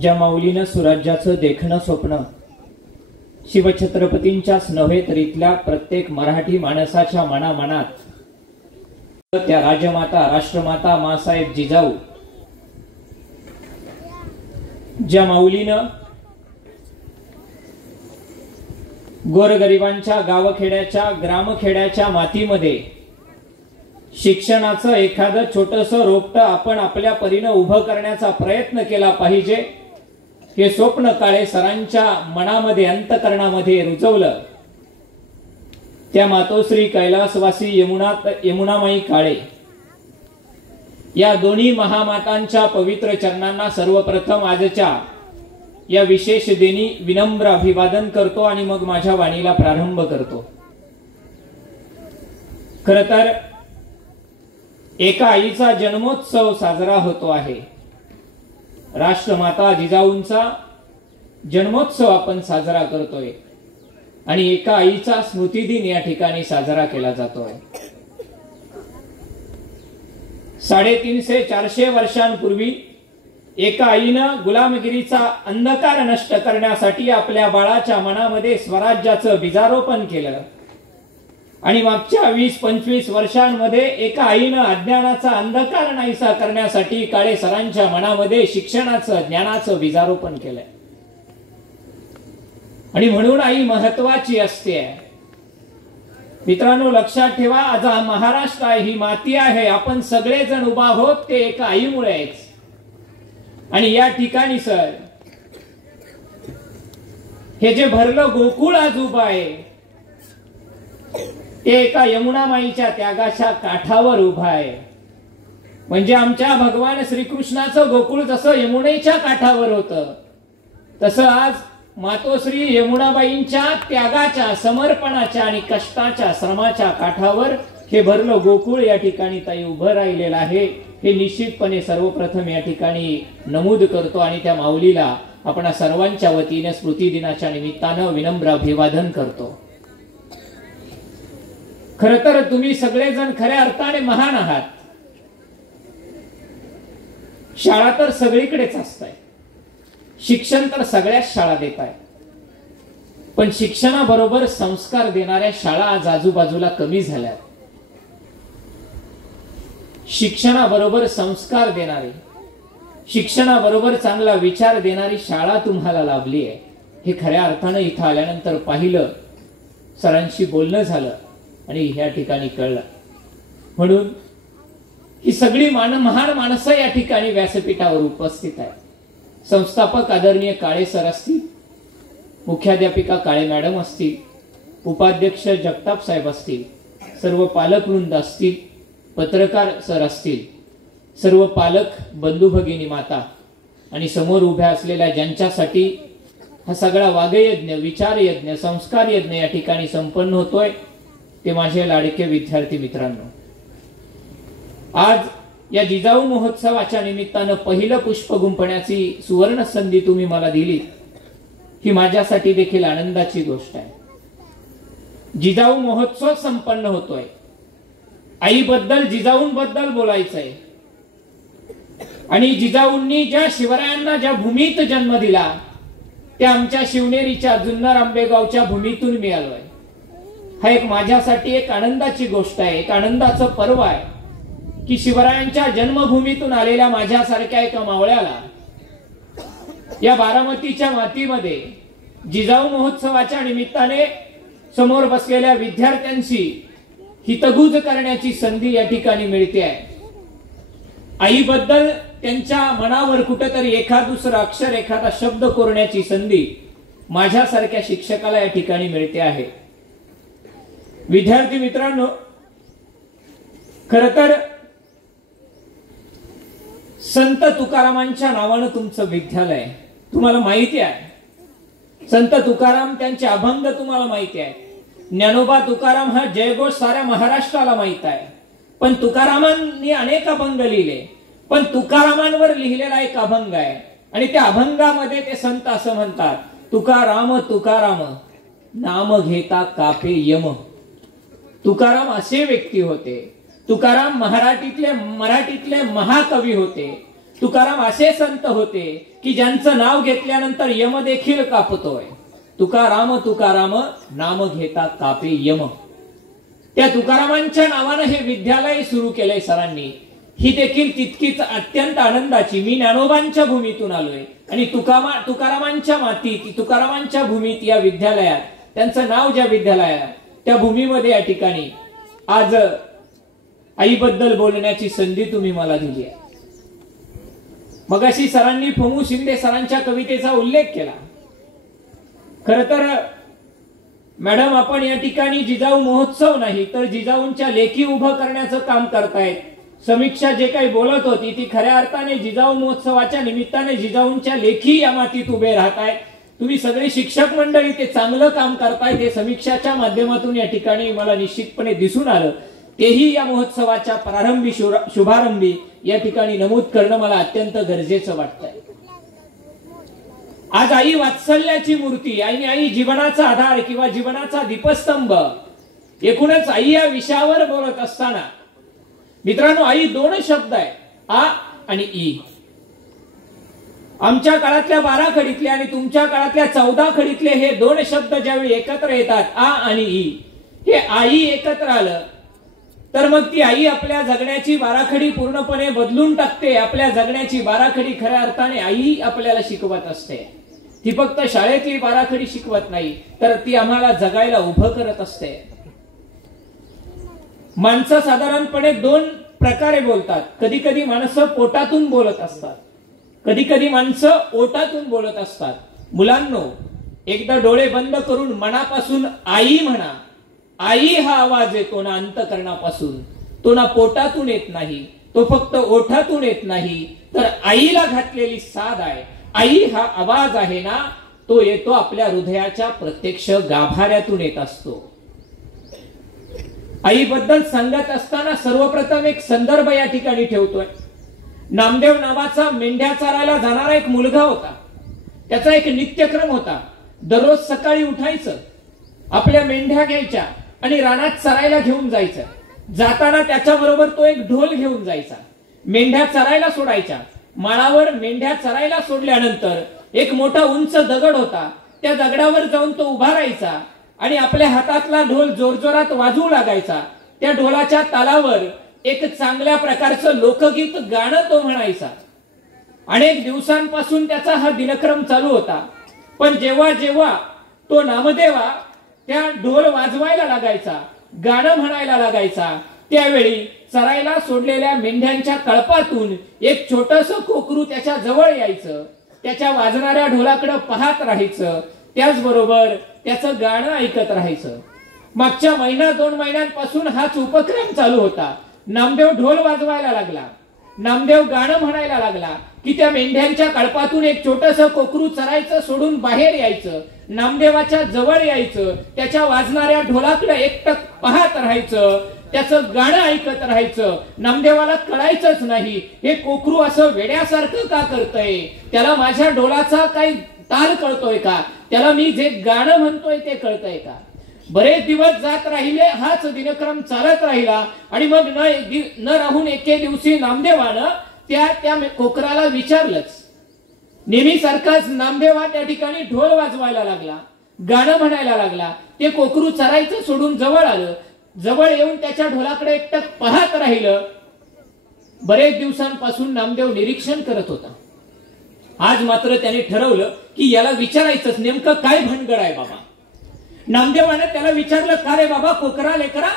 ज्या माऊलीनं सुराज्याचं देखणं स्वप्न शिवछत्रपतींच्याच नव्हे तर इथल्या प्रत्येक मराठी माणसाच्या मनामनात, त्या राजमाता राष्ट्रमाता मासाहेब जिजाऊ, ज्या माऊलीनं गोरगरिबांच्या गावखेड्याच्या ग्रामखेड्याच्या मातीमध्ये शिक्षणाचं एखादं छोटंसं रोपटं आपण आपल्या परीनं उभं करण्याचा प्रयत्न केला पाहिजे, हे स्वप्न काळे सरांच्या मनामध्ये अंतकरणामध्ये रुजवलं. त्या मातोश्री कैलासवासी यमुनामाई काळे या दोन्ही महामातांच्या पवित्र चरणांना सर्वप्रथम आजच्या या विशेष दिनी विनम्र अभिवादन करतो आणि मग माझ्या वाणीला प्रारंभ करतो. खरं तर एका आईचा जन्मोत्सव साजरा होतो आहे. राष्ट्रमाता जिजाऊंचा जन्मोत्सव आपण साजरा करतोय आणि एका आईचा स्मृतिदिन या ठिकाणी साजरा केला जातोय. 350-400 वर्षांपूर्वी एका आईनं गुलामगिरीचा अंधकार नष्ट करण्यासाठी आपल्या बाळाच्या मनामध्ये स्वराज्याचं बीजारोपण केलं आणि मागच्या 20-25 वर्षांमध्ये एका आईनं अज्ञानाचा अंधकार नाहीसा करण्यासाठी काळे सरांच्या मनामध्ये शिक्षणाचं ज्ञानाचं बीजारोपण केलंय. आणि म्हणून आई महत्वाची असते. मित्रांनो, लक्षात ठेवा, आज महाराष्ट्र आहे, ही माती आहे, आपण सगळेजण उभा आहोत ते एका आईमुळेच. आणि या ठिकाणी सर हे जे भरलं गोकुळ आज उभं आहे ते एका यमुनामाईच्या त्यागाच्या काठावर उभा आहे. म्हणजे आमच्या भगवान श्रीकृष्णाचं गोकुळ जसं यमुनेच्या काठावर होतं, तसं आज मातोश्री यमुनाबाईंच्या त्यागाच्या, समर्पणाच्या आणि कष्टाच्या, श्रमाच्या काठावर हे भरलं गोकुळ या ठिकाणी ताई उभं राहिलेलं आहे. हे निश्चितपणे सर्वप्रथम या ठिकाणी नमूद करतो आणि त्या माऊलीला आपण सर्वांच्या वतीने स्मृती दिनाच्या निमित्तानं विनम्र अभिवादन करतो. खर तर तुम्ही सगळेजण खऱ्या अर्थाने महान आहात. शाळा तर सगळीकडेच असताय, शिक्षण तर सगळ्याच शाळा देत आहे, पण शिक्षणाबरोबर संस्कार देणाऱ्या शाळा आज आजूबाजूला कमी झाल्यात. शिक्षणाबरोबर संस्कार देणारी, शिक्षणाबरोबर चांगला विचार देणारी शाळा तुम्हाला लाभली आहे हे खऱ्या अर्थानं इथं आल्यानंतर पाहिलं, सरांशी बोलणं झालं आणि ह्या ठिकाणी कळलं. म्हणून ही सगळी महान माणसं या ठिकाणी व्यासपीठावर उपस्थित आहे. संस्थापक आदरणीय काळे सर असतील, मुख्याध्यापिका काळे मॅडम असतील, उपाध्यक्ष जगताप साहेब असतील, सर्व पालक वृंद असतील, पत्रकार सर असतील, सर्व पालक बंधू भगिनी माता आणि समोर उभ्या असलेल्या ज्यांच्यासाठी हा सगळा वागयज्ञ, विचार यज्ञ, संस्कार यज्ञ या ठिकाणी संपन्न होतोय ते माझे लाडके विद्यार्थी मित्रांनो, आज या जिजाऊ महोत्सवाच्या निमित्तानं पहिलं पुष्प गुंफण्याची सुवर्ण संधी तुम्ही मला दिली, ही माझ्यासाठी देखील आनंदाची गोष्ट आहे. जिजाऊ महोत्सव संपन्न होतोय, आईबद्दल, जिजाऊंबद्दल बोलायचंय. आणि जिजाऊंनी ज्या शिवरायांना ज्या भूमीत जन्म दिला त्या आमच्या शिवनेरीच्या जुन्नर आंबेगावच्या भूमीतून मिळालोय. हा एक माझ्यासाठी एक आनंदाची गोष्ट आहे, एक आनंदाचं पर्व आहे की शिवरायांच्या जन्मभूमीतून आलेल्या माझ्यासारख्या एका मावळ्याला या बारामतीच्या मातीमध्ये जिजाऊ महोत्सवाच्या निमित्ताने समोर बसलेल्या विद्यार्थ्यांशी हितगुज करण्याची संधी या ठिकाणी मिळते आहे. आईबद्दल त्यांच्या मनावर कुठेतरी एखाद दुसरं अक्षर, एखादा शब्द कोरण्याची संधी माझ्यासारख्या शिक्षकाला या ठिकाणी मिळते आहे. विद्यार्थी मित्रांनो, खर तर संत तुकारामांच्या नावानं तुमचं विद्यालय तुम्हाला माहिती आहे. संत तुकाराम, त्यांचे अभंग तुम्हाला माहिती आहे. ज्ञानोबा तुकाराम हा जयघोष साऱ्या महाराष्ट्राला माहित आहे. पण तुकारामांनी अनेक अभंग लिहिले, पण तुकारामांवर लिहिलेला एक अभंग आहे आणि त्या अभंगामध्ये ते संत असं म्हणतात, तुकाराम तुकाराम नाम घेता कापे यम. तुकाराम असे व्यक्ती होते. तुकाराम मराठीतले महाकवी होते. तुकाराम असे संत होते की ज्यांचं नाव घेतल्यानंतर यम देखील कापतोय. तुकाराम तुकाराम नाम घेता कापे यम. त्या तुकारामांच्या नावानं हे विद्यालय सुरू केलंय सरांनी. ही देखील तितकीच अत्यंत आनंदाची. मी ज्ञानोबांच्या भूमीतून आलोय आणि तुकारामांच्या मातीत, तुकारामांच्या भूमीत या विद्यालयात, त्यांचं नाव ज्या विद्यालयात, त्या भूमीमध्ये या ठिकाणी आज आईबद्दल बोलण्याची संधी तुम्ही मला दिली आहे. मगाशी सरांनी फमू शिंदे सरांच्या कवितेचा उल्लेख केला. खर तर मॅडम, आपण या ठिकाणी जिजाऊ महोत्सव नाही तर जिजाऊंच्या लेखी उभं करण्याचं काम करतायत. समीक्षा जे काही बोलत होती ती खऱ्या अर्थाने जिजाऊ महोत्सवाच्या निमित्ताने जिजाऊंच्या लेखी या मातीत उभे राहतायत. तुम्ही सगळे शिक्षक मंडळी ते चांगलं काम करताय, ते समीक्षाच्या माध्यमातून या ठिकाणी मला निश्चितपणे दिसून आलं. तेही या महोत्सवाच्या प्रारंभी शुभारंभी या ठिकाणी नमूद करणं मला अत्यंत गरजेचं वाटतंय. आज आई वात्सल्याची मूर्ती, आई जीवनाचा आधार किंवा जीवनाचा दीपस्तंभ. एकूणच आई या विषयावर बोलत असताना मित्रांनो, आई दोन शब्द आहे, आ आणि ई. आमच्या काळातल्या 12 खडीतले आणि तुमच्या काळातल्या 14 खडीतले हे दोन शब्द ज्यावेळी एकत्र येतात, आ आणि ई, हे आई एकत्र आलं तर मग ती आई आपल्या जगण्याची बाराखडी पूर्णपणे बदलून टाकते. आपल्या जगण्याची बाराखडी खऱ्या अर्थाने आई आपल्याला शिकवत असते. ती फक्त शाळेतली बाराखडी शिकवत नाही, तर ती आम्हाला जगायला उभं करत असते. माणसं साधारणपणे 2 प्रकारे बोलतात. कधी कधी माणसं पोटातून बोलत असतात, कधी कधी माणसं ओटातून बोलत असतात. मुलांनो, एकदा डोळे बंद करून मनापासून आई म्हणा. आई हा आवाज येतो ना अंतकरणापासून, तो ना पोटातून येत नाही, तो फक्त ओठातून येत नाही, तर आईला घातलेली साध आहे. आई हा आवाज आहे ना, तो येतो आपल्या हृदयाच्या प्रत्यक्ष गाभाऱ्यातून येत असतो. आईबद्दल सांगत असताना सर्वप्रथम एक संदर्भ या ठिकाणी ठेवतोय. नामदेव नावाचा मेंढ्या चारायला जाणारा एक मुलगा होता. त्याचा एक नित्यक्रम होता. दररोज सकाळी उठायचं, आपल्या मेंढ्या घ्यायच्या आणि रानात चरायला घेऊन जायचं. जाताना त्याच्याबरोबर तो एक ढोल घेऊन जायचा. मेंढ्या चरायला सोडायच्या. माळावर मेंढ्या चरायला सोडल्यानंतर एक मोठा उंच दगड होता. त्या दगडावर जाऊन तो उभा राहायचा आणि आपल्या हातातला ढोल जोरजोरात वाजवू लागायचा. त्या ढोलाच्या तालावर एक चांगल्या प्रकारचं लोकगीत गाणं तो म्हणायचा. अनेक दिवसांपासून त्याचा हा दिनक्रम चालू होता. पण जेव्हा जेव्हा तो नामदेवा त्या ढोल वाजवायला लागायचा, गाणं म्हणायला लागायचा, त्यावेळी चरायला सोडलेल्या मेंढ्यांच्या कळपातून एक छोटंसं कोकरू त्याच्या जवळ यायचं. त्याच्या वाजणाऱ्या ढोलाकडे पाहत राहायचं, त्याचबरोबर त्याचं गाणं ऐकत राहायचं. मागच्या 1-2 महिन्यांपासून हाच उपक्रम चालू होता. नामदेव ढोल वाजवायला लागला, नामदेव गाणं म्हणायला लागला की त्या मेंढ्यांच्या कळपातून एक छोटंसं कोकरू चरायचं सोडून बाहेर यायचं, नामदेवाच्या जवळ यायचं, त्याच्या वाजणाऱ्या ढोलाकडे एकटक पाहत राहायचं, त्याचं गाणं ऐकत राहायचं. नामदेवाला कळायचंच नाही हे कोकरू असं वेड्यासारखं का करतंय, त्याला माझ्या ढोलाचा काही ताल कळतोय का, त्याला मी जे गाणं म्हणतोय ते कळतंय का. बरेच दिवस जात राहिले, हाच दिनक्रम चालत राहिला आणि मग न राहून एके दिवशी नामदेवानं त्या कोकराला विचारलंच. नेहमीसारखाच नामदेवा त्या ठिकाणी ढोल वाजवायला लागला, गाणं म्हणायला लागला. ते कोकरू चरायचं सोडून जवळ आलं. जवळ येऊन त्याच्या ढोलाकडे एकटक पाहत राहिलं. बरेच दिवसांपासून नामदेव निरीक्षण करत होता. आज मात्र त्याने ठरवलं की याला विचारायचंच, नेमकं काय भानगड आहे बाबा. नामदेवाने त्याला विचारलं, का रे बाबा कोकरा लेकरा,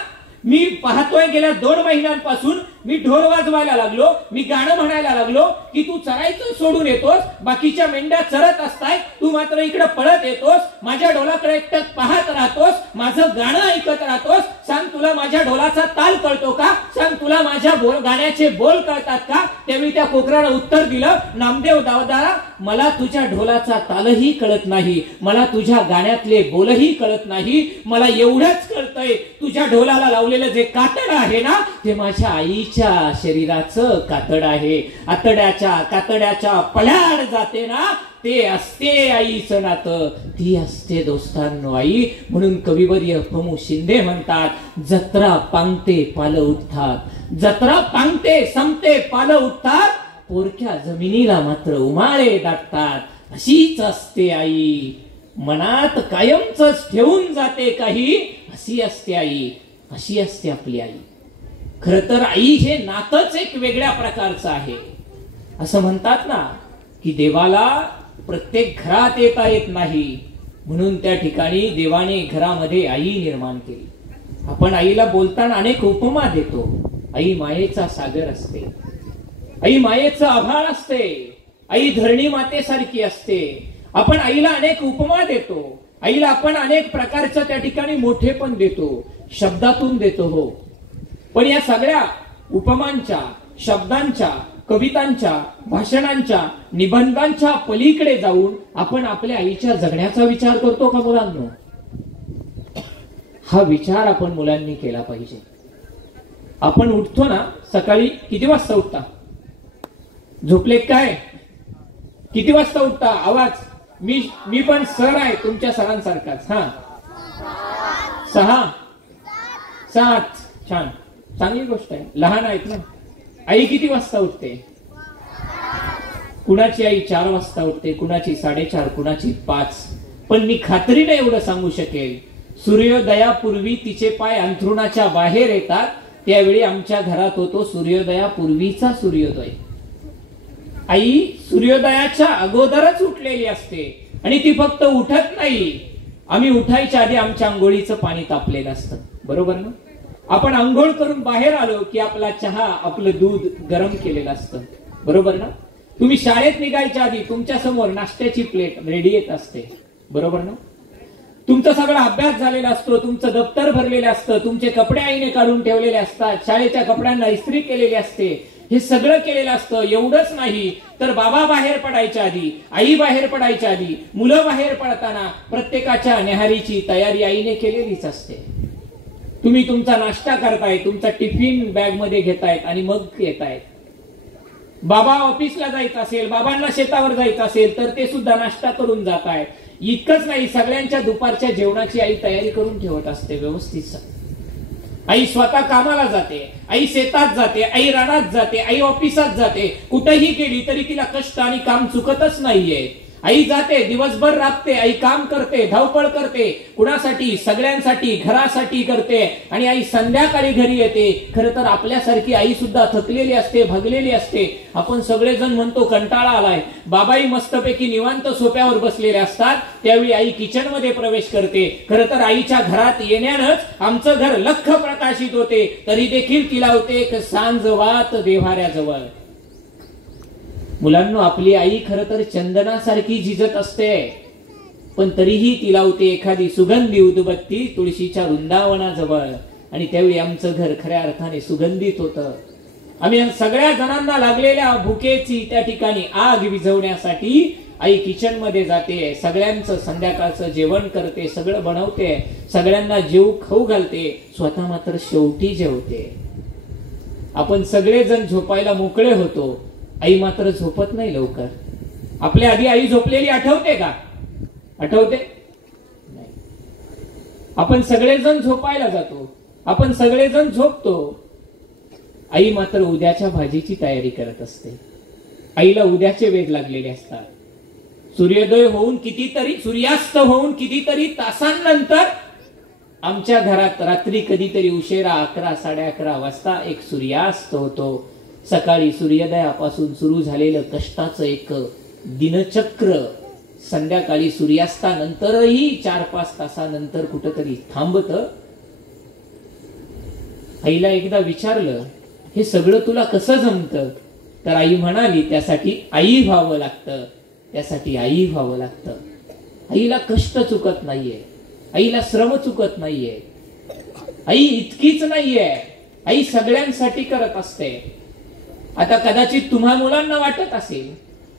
मी पाहतोय गेल्या 2 महिन्यांपासून मी ढोल वाजवायला लागलो, मी गाणं म्हणायला लागलो की तू चरायचं सोडून येतोस, बाकीच्या मेंढ्या चरत असताय, तू मात्र इकडे पळत येतोस, माझ्या ढोलाकडे एकटक पाहत राहतोस, माझं गाणं ऐकत राहतोस. सांग, तुला माझ्या ढोलाचा ताल कळतो का, सांग तुला माझ्या गाण्याचे बोल कळतात का. त्यावेळी त्या कोकरानं उत्तर दिलं, नामदेव दावदारा, मला तुझ्या ढोलाचा तालही कळत नाही, मला तुझ्या गाण्यातले बोलही कळत नाही. मला एवढंच कळतंय, तुझ्या ढोलाला लावलेलं जे कातड आहे ना, ते माझ्या आईच्या शरीराचं कातड आहे. कातड्याच्या पल्याड जाते ना, ते असते आईचं नातं, ती असते दोस्तांनो आई. म्हणून कविवर्य फमू शिंदे म्हणतात, जत्रा पांगते पालं उठतात, जत्रा पांगते संपते पालं उठतात, पोरक्या जमिनीला मात्र उमाळे दाटतात. अशीच असते आई, मनात कायमच ठेवून जाते काही. अशी असते आई, अशी असते आपली आई. खर तर आई हे नातच एक वेगळ्या प्रकारचं आहे. असं म्हणतात ना की देवाला प्रत्येक घरात येता येत नाही, म्हणून त्या ठिकाणी देवाने घरामध्ये आई निर्माण केली. आपण आईला बोलताना अनेक उपमा देतो. आई मायेचा सागर असते, आई मायेचं आभाळ असते, आई धरणी मातेसारखी असते. आपण आईला अनेक उपमा देतो, आईला आपण अनेक प्रकारचं त्या ठिकाणी मोठे पण देतो, शब्दातून देतो. हो, पण या सगळ्या उपमांच्या, शब्दांच्या, कवितांच्या, भाषणांच्या, निबंधांच्या पलीकडे जाऊन आपण आपल्या आईच्या जगण्याचा विचार करतो का मुलांनो? हा विचार आपण मुलांनी केला पाहिजे. आपण उठतो ना सकाळी, किती वाजता उठता? झोपले काय? किती वाजता उठता? आवाज. मी पण सर आहे तुमच्या सरांसारखाच. हा, 6, 7. छान, चांगली गोष्ट आहे. लहान आहेत ना. आई किती वाजता उठते? कुणाची आई 4 वाजता उठते, कुणाची 4:30, कुणाची 5. पण मी खात्रीने एवढं सांगू शकेल, सूर्योदयापूर्वी तिचे पाय अंथरुणाच्या बाहेर येतात. त्यावेळी आमच्या घरात होतो सूर्योदयापूर्वीचा सूर्योदय. आई सूर्योदयाच्या अगोदरच उठलेली असते आणि ती फक्त उठत नाही, आम्ही उठायच्या आधी आमच्या आंघोळीचं पाणी तापलेलं असतं. बरोबर ना? आपण आंघोळ करून बाहेर आलो की आपला चहा, आपलं दूध गरम केलेलं असतं. बरोबर ना? तुम्ही शाळेत निघायच्या आधी तुमच्या समोर नाश्त्याची प्लेट रेडी येत असते. बरोबर ना? तुमचा सगळा अभ्यास झालेला असतो, तुमचं दप्तर भरलेलं असतं, तुमचे कपडे आईने काढून ठेवलेले असतात, शाळेच्या कपड्यांना इस्त्री केलेली असते. हे सगळं केलेलं असतं. एवढंच नाही तर बाबा बाहेर पडायच्या आधी, आई बाहेर पडायच्या आधी, मुलं बाहेर पडताना प्रत्येकाच्या न्याहारीची तयारी आईने केलेलीच असते. तुम्ही तुमचा नाश्ता करताय, तुमचा टिफिन बॅग मध्ये घेतायत आणि मग येतायत. बाबा ऑफिसला जायचं असेल, बाबांना शेतावर जायचं असेल तर ते सुद्धा नाश्ता करून जात आहेत. इतकंच नाही, सगळ्यांच्या दुपारच्या जेवणाची आई तयारी करून ठेवत असते व्यवस्थित. आई स्वतः कामाला जाते, आई शेतात जाते, आई रानात जाते, आई ऑफिसात जाते. कुठेही गेली तरी तिला कष्ट आणि काम चुकतच नाहीये. आई जाते, दिवसभर राबते, आई काम करते, धावपळ करते. कुणासाठी? सगळ्यांसाठी, घरासाठी करते. आणि आई संध्याकाळी घरी येते. खरं तर आपल्यासारखी आई सुद्धा थकलेली असते, भगलेली असते. आपण सगळेजण म्हणतो कंटाळा आलाय. बाबाई मस्तपैकी निवांत सोप्यावर बसलेले असतात, त्यावेळी आई किचन मध्ये प्रवेश करते. खरं तर आईच्या घरात येण्यानंच आमचं घर लख प्रकाशित होते. तरी देखील तिला होते एक सांजवात देव्हाऱ्याजवळ. मुलांनो, आपली आई खरं तर चंदनासारखी झिजत असते, पण तरीही तिला होते एखादी सुगंधी उदबत्ती तुळशीच्या वृंदावनाजवळ. आणि त्यावेळी आमचं घर खऱ्या अर्थाने सुगंधित होतं. आम्ही सगळ्या जणांना लागलेल्या भुकेची त्या ठिकाणी आग विझवण्यासाठी आई किचन मध्ये जाते, सगळ्यांचं संध्याकाळचं जेवण करते, सगळं बनवते, सगळ्यांना जेव खाऊ घालते, स्वतः मात्र शेवटी जेवते. आपण सगळेजण झोपायला मोकळे होतो, आई मात्र झोपत नाही लवकर. आपल्या आधी आई झोपलेली आठवते का? आठवते नाही. आपण सगळेजण झोपायला जातो, आपण सगळेजण झोपतो, आई मात्र उद्याच्या भाजीची तयारी करत असते. आईला उद्याचे वेध लागलेले असतात. सूर्योदय होऊन कितीतरी, सूर्यास्त होऊन कितीतरी तासांनंतर आमच्या घरात रात्री कधीतरी उशिरा 11, 11:30 वाजता एक सूर्यास्त होतो. सकाळी सूर्योदयापासून सुरू झालेलं कष्टाचं एक दिनचक्र संध्याकाळी सूर्यास्तानंतरही 4-5 तासानंतर कुठंतरी थांबतं. आईला एकदा विचारलं, हे सगळं तुला कसं जमतं? तर आई म्हणाली, त्यासाठी आई व्हावं लागतं, त्यासाठी आई व्हावं लागतं. आईला कष्ट चुकत नाहीये, आईला श्रम चुकत नाहीये. आई इतकीच नाहीये, आई सगळ्यांसाठी करत असते. आता कदाचित तुम्हा मुलांना वाटत असेल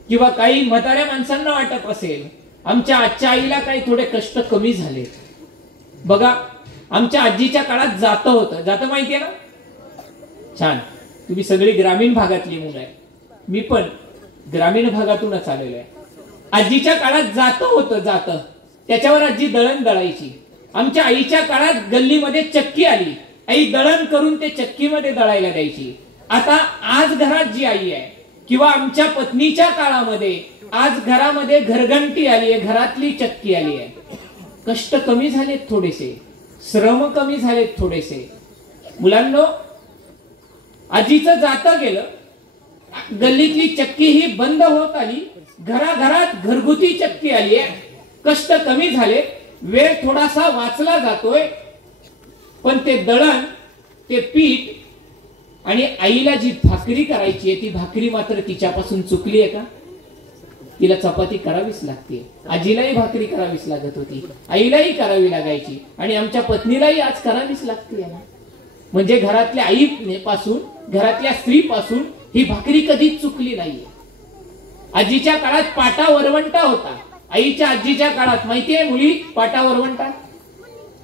किंवा काही म्हाताऱ्या माणसांना वाटत असेल, आमच्या आजच्या आईला काही थोडे कष्ट कमी झाले. बघा, आमच्या आजीच्या काळात जातं होतं. जातं माहितीये ना? छान. तुम्ही सगळी ग्रामीण भागातली मुलं आहे, मी पण ग्रामीण भागातूनच आलेलो आहे. आजीच्या काळात जातं होतं, जातं. त्याच्यावर आजी दळण दळायची. आमच्या आईच्या काळात गल्लीमध्ये चक्की आली, आई दळण करून ते चक्कीमध्ये दळायला द्यायची. आता आज घरात जी आई आहे किंवा आमच्या पत्नीच्या काळामध्ये आज घरामध्ये घरघंटी आली आहे, घरातली चक्की आली आहे. कष्ट कमी झालेत थोडेसे, श्रम कमी झालेत थोडेसे. मुलांनो, आजीचं जातं गेलं, गल्लीतली चक्की ही बंद होत आली, घराघरात घरगुती चक्की आली आहे. कष्ट कमी झाले, वेळ थोडासा वाचला जातोय, पण ते दळण, ते पीठ आणि आईला जी भाकरी करायची आहे ती भाकरी मात्र तिच्यापासून चुकली आहे का? तिला चपाती करावीच लागते. आजीलाही भाकरी करावीच लागत होती, आईलाही करावी लागायची आणि आमच्या पत्नीलाही आज करावीच लागते ना. म्हणजे घरातल्या आईपासून, घरातल्या स्त्रीपासून ही भाकरी कधीच चुकली नाहीये. आजीच्या काळात पाटा वरवंटा होता. आईच्या आजीच्या काळात माहितीये मुली, पाटा वरवंटा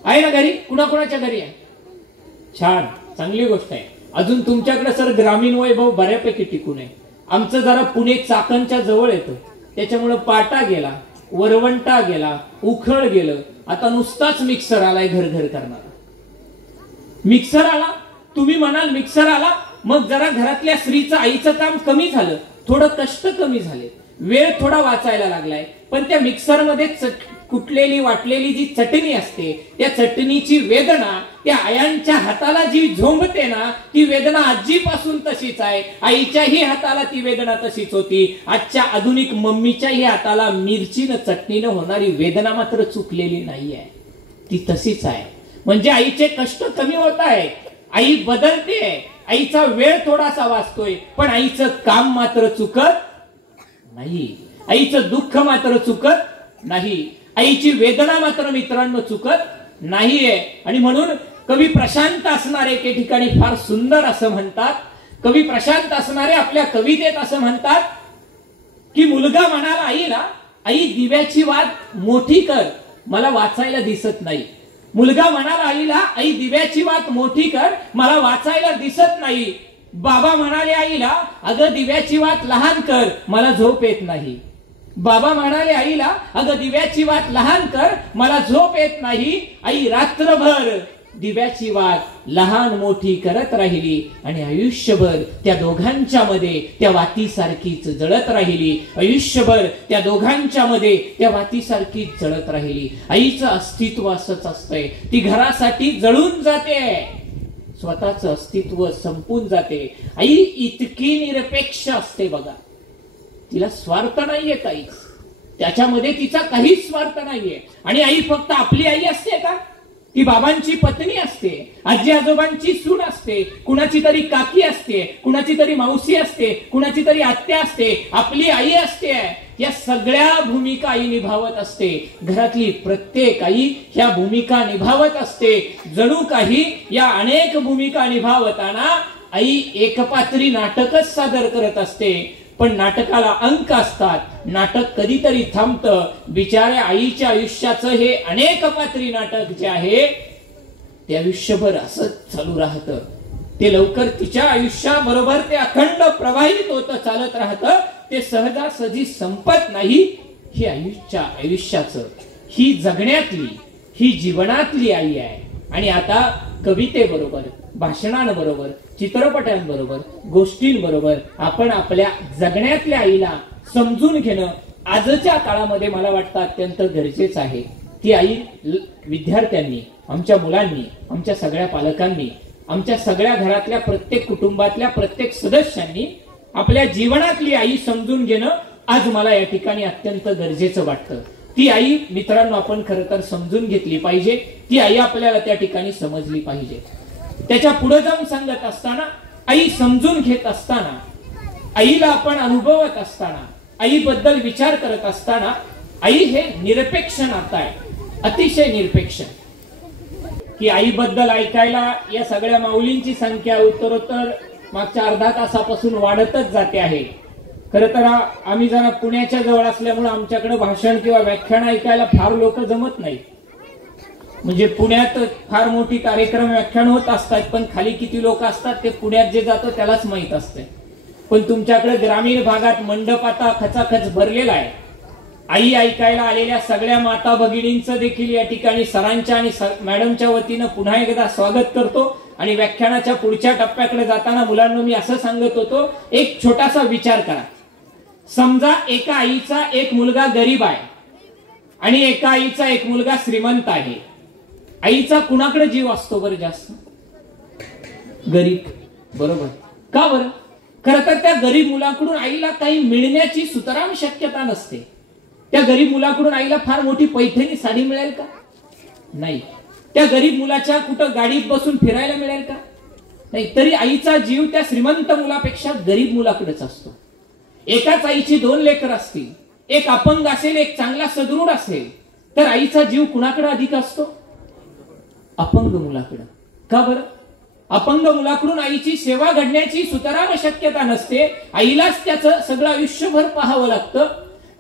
आहे ना घरी? कुणाकुणाच्या घरी आहे? छान, चांगली गोष्ट आहे. अजून तुमच्याकडे सर ग्रामीण वैभव बऱ्यापैकी टिकून आहे. आमचं जरा पुणे चाकणच्या जवळ येतं, त्याच्यामुळे पाटा गेला, वरवंटा गेला, उखळ गेलं. आता नुसताच मिक्सर आलाय घर घर करणारा. मिक्सर आला, तुम्ही म्हणाल मिक्सर आला, मग जरा घरातल्या स्त्रीचं, आईचं काम कमी झालं, थोडं कष्ट कमी झाले, वेळ थोडा वाचायला लागलाय. पण त्या मिक्सर मध्ये कुटलेली वाटलेली जी चटणी असते, त्या चटणीची वेदना त्या आयांच्या हाताला जी झोंबते ना, ती वेदना आजीपासून तशीच आहे. आईच्याही हाताला ती वेदना तशीच होती. आजच्या आधुनिक मम्मीच्याही हाताला मिरचीनं चटणीनं होणारी वेदना मात्र चुकलेली नाहीये, ती तशीच आहे. म्हणजे आईचे कष्ट कमी होत आहे, आई बदलते, आईचा वेळ थोडासा वाचतोय, पण आईचं काम मात्र चुकत नाही, आईचं दुःख मात्र चुकत नाही, आईची वेदना मात्र मित्रांनो चुकत नाहीये. आणि म्हणून कवी प्रशांत असणारे एके ठिकाणी फार सुंदर असं म्हणतात, कवी प्रशांत असणारे आपल्या कवितेत असं म्हणतात की मुलगा म्हणाला आईला, आई दिव्याची वात मोठी कर, मला वाचायला दिसत नाही. मुलगा म्हणाला आईला, आई दिव्याची वात मोठी कर, मला वाचायला दिसत नाही. बाबा म्हणाले आईला, अगं दिव्याची वात लहान कर, मला झोप येत नाही. बाबा म्हणाले आईला, अगं दिव्याची वात लहान कर, मला झोप येत नाही. आई रात्रभर दिव्याची वात लहान मोठी करत राहिली आणि आयुष्यभर त्या दोघांच्या मध्ये त्या वातीसारखीच जळत राहिली. आयुष्यभर त्या दोघांच्या मध्ये त्या वातीसारखीच जळत राहिली. आईचं अस्तित्व असंच असतंय, ती घरासाठी जळून जाते, स्वतःचं अस्तित्व संपून जाते. आई इतकी निरपेक्ष असते बघा, तिला स्वार्थ नाहीये काहीच, त्याच्यामध्ये तिचा काहीच स्वार्थ नाहीये. आणि आई फक्त आपली आई असते का? ती बाबांची पत्नी असते, आजी आजोबांची सून असते, कुणाची तरी काकी असते, कुणाची तरी मावशी असते, कुणाची तरी आत्या असते, आपली आई असते. या सगळ्या भूमिका आई निभावत असते. घरातली प्रत्येक आई ह्या भूमिका निभावत असते. जणू काही या अनेक भूमिका निभावताना आई एकपात्री नाटकच सादर करत असते. पण नाटकाला अंक असतात, नाटक कधीतरी थांबतं. बिचाऱ्या आईच्या आयुष्याचं हे अनेक पात्री नाटक जे आहे ते आयुष्यभर असंच चालू राहतं. ते लवकर तिच्या आयुष्याबरोबर ते अखंड प्रवाहित होतं, चालत राहतं. ते सहजासहजी संपत नाही. ही आयुष्याचं, ही जगण्यातली, ही जीवनातली आई आहे. आणि आता कवितेबरोबर, भाषणांबरोबर, चित्रपटांबरोबर, गोष्टींबरोबर आपण आपल्या जगण्यातल्या आईला समजून घेणं आजच्या काळामध्ये मला वाटतं अत्यंत गरजेचं आहे. ती आई विद्यार्थ्यांनी, आमच्या मुलांनी, आमच्या सगळ्या पालकांनी, आमच्या सगळ्या घरातल्या प्रत्येक कुटुंबातल्या प्रत्येक सदस्यांनी आपल्या जीवनातली आई समजून घेणं आज मला या ठिकाणी अत्यंत गरजेचं वाटतं. ती आई मित्रांनो आपण खरं तर समजून घेतली पाहिजे. ती आई आपल्याला त्या ठिकाणी समजली पाहिजे. त्याच्या पुढे जाऊन सांगत असताना, आई समजून घेत असताना, आईला आपण अनुभवत असताना, आईबद्दल विचार करत असताना, आई हे निरपेक्ष नातं आहे, अतिशय निरपेक्ष. की आईबद्दल ऐकायला या सगळ्या माऊलींची संख्या उत्तरोत्तर मागच्या अर्धा तासापासून वाढतच जाते आहे. खरं तर आम्ही जरा पुण्याच्या जवळ असल्यामुळे आमच्याकडे भाषण किंवा व्याख्यान ऐकायला फार लोक जमत नाही. म्हणजे पुण्यात फार मोठी कार्यक्रम व्याख्यान होत असतात, पण खाली किती लोक असतात ते पुण्यात जे जातो त्यालाच माहित असते. पण तुमच्याकडे ग्रामीण भागात मंडप आता खचाखच भरलेला आहे. आई ऐकायला आलेल्या सगळ्या माता भगिनींचं देखील या ठिकाणी सरांच्या आणि मॅडमच्या वतीनं पुन्हा एकदा स्वागत करतो. आणि व्याख्यानाच्या पुढच्या टप्प्याकडे जाताना मुलांना मी असं सांगत होतो, एक छोटासा विचार करा. समजा एका आईचा एक मुलगा गरीब आहे आणि एका आईचा एक मुलगा श्रीमंत आहे. आईचा कुणाकडे जीव असतो बरं जास्त? गरीब. बरोबर. का बरं? खरं तर त्या गरीब मुलाकडून आईला काही मिळण्याची सुतराम शक्यता नसते. त्या गरीब मुलाकडून आईला फार मोठी पैठणी साडी मिळेल का? नाही. त्या गरीब मुलाच्या कुठं गाडीत बसून फिरायला मिळेल का? नाही. तरी आईचा जीव त्या श्रीमंत मुलापेक्षा गरीब मुलाकडेच असतो. एकाच आईची दोन लेकर असतील, एक अपंग असेल, एक चांगला सदृढ असेल, तर आईचा जीव कुणाकडे अधिक असतो? अपंग मुलाकडे. का बरं? अपंग मुलाकडून आईची सेवा घडण्याची सुतराम शक्यता नसते. आईलाच त्याचं सगळं आयुष्यभर पाहावं लागतं.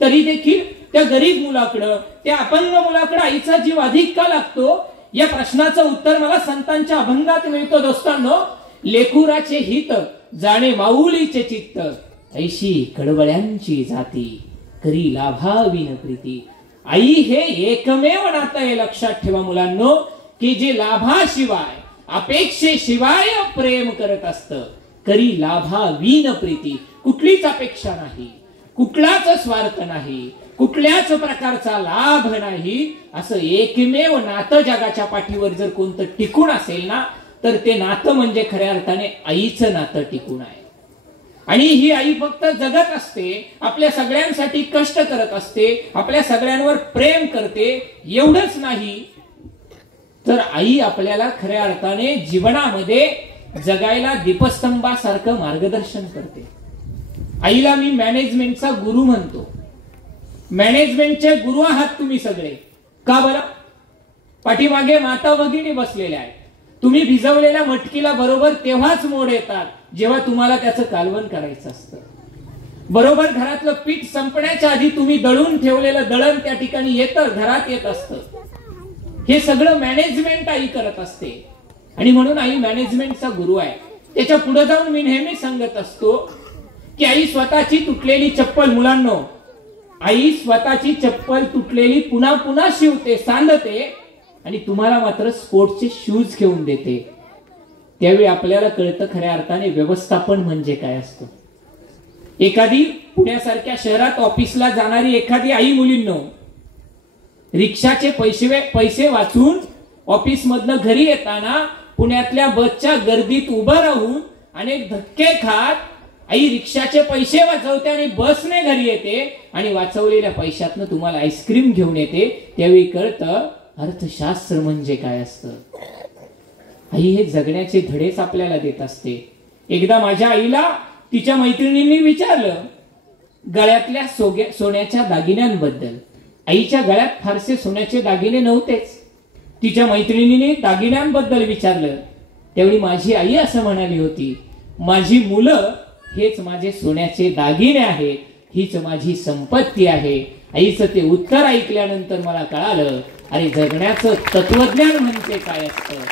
तरी देखील त्या गरीब मुलाकडं, त्या अपंग मुलाकडे आईचा जीव अधिक का लागतो? या प्रश्नाचं उत्तर मला संतांच्या अभंगात मिळतं दोस्तांनो. लेकुराचे हित जाणे माऊलीचे चित्त, ऐशी कडवळ्यांची जाती करी लाभाविन प्रीती. आई हे एकमेव नातं आहे. लक्षात ठेवा मुलांनो, की जे लाभाशिवाय, अपेक्षेशिवाय प्रेम करत असतं. करी लाभाविन प्रीती. कुठलीच अपेक्षा नाही, कुठलाच स्वार्थ नाही, कुठल्याच प्रकारचा लाभ नाही, असं एकमेव नातं जगाच्या पाठीवर जर कोणतं टिकून असेल ना, तर ते नातं म्हणजे खऱ्या अर्थाने आईचं नातं टिकून आहे. आणि ही आई फक्त जगत असते, आपल्या सगळ्यांसाठी कष्ट करत असते, आपल्या सगळ्यांवर प्रेम करते. एवढंच नाही तर आई आपल्याला खऱ्या अर्थाने जीवनामध्ये जगायला दीपस्तंभासारखं मार्गदर्शन करते. आईला मी मॅनेजमेंटचा गुरु म्हणतो. मॅनेजमेंटचे गुरु आहात तुम्ही सगळे. का बरं? पाठीमागे माता भगिनी बसलेल्या आहेत. तुम्ही भिजवलेल्या मटकीला बरोबर तेव्हाच मोड येतात जेव्हा तुम्हाला त्याचं कालवण करायचं असतं. बरोबर घरातलं पीठ संपण्याच्या आधी तुम्ही दळून ठेवलेलं दळण त्या ठिकाणी येतं, घरात येत असतं. हे सगळं मॅनेजमेंट आई करत असते. आणि म्हणून आई मॅनेजमेंटचा गुरु आहे. त्याच्या पुढे जाऊन मी नेहमी सांगत असतो की आई स्वतःची तुटलेली चप्पल, मुलांनो, आई स्वतःची चप्पल तुटलेली पुन्हा पुन्हा शिवते, सांधते आणि तुम्हाला मात्र स्पोर्ट्सचे शूज घेऊन देते. त्यावेळी आपल्याला कळतं खऱ्या अर्थाने व्यवस्थापन म्हणजे काय असतं. एखादी पुण्यासारख्या शहरात ऑफिसला जाणारी एखादी आई, मुलींनो, रिक्षाचे पैसे वाचून ऑफिस मधनं घरी येताना पुण्यातल्या बसच्या गर्दीत उभं राहून अनेक धक्के खात आई रिक्षाचे पैसे वाचवते आणि बसने घरी येते आणि वाचवलेल्या पैशातनं तुम्हाला आईस्क्रीम घेऊन येते. त्यावेळी कळतं अर्थशास्त्र म्हणजे काय असतं. आई हे जगण्याचे धडेच आपल्याला देत असते. एकदा माझ्या आईला तिच्या मैत्रिणींनी विचारलं गळ्यातल्या सोन्याच्या दागिन्यांबद्दल. आईच्या गळ्यात फारसे सोन्याचे दागिने नव्हतेच. तिच्या मैत्रिणींनी दागिन्यांबद्दल विचारलं. त्यावेळी माझी आई असं म्हणाली होती, माझी मुलं हेच माझे सोन्याचे दागिने आहेत, हीच माझी संपत्ती आहे. आईचं ते उत्तर ऐकल्यानंतर मला कळालं, अरे जगण्याचं तत्वज्ञान म्हणजे काय असतं.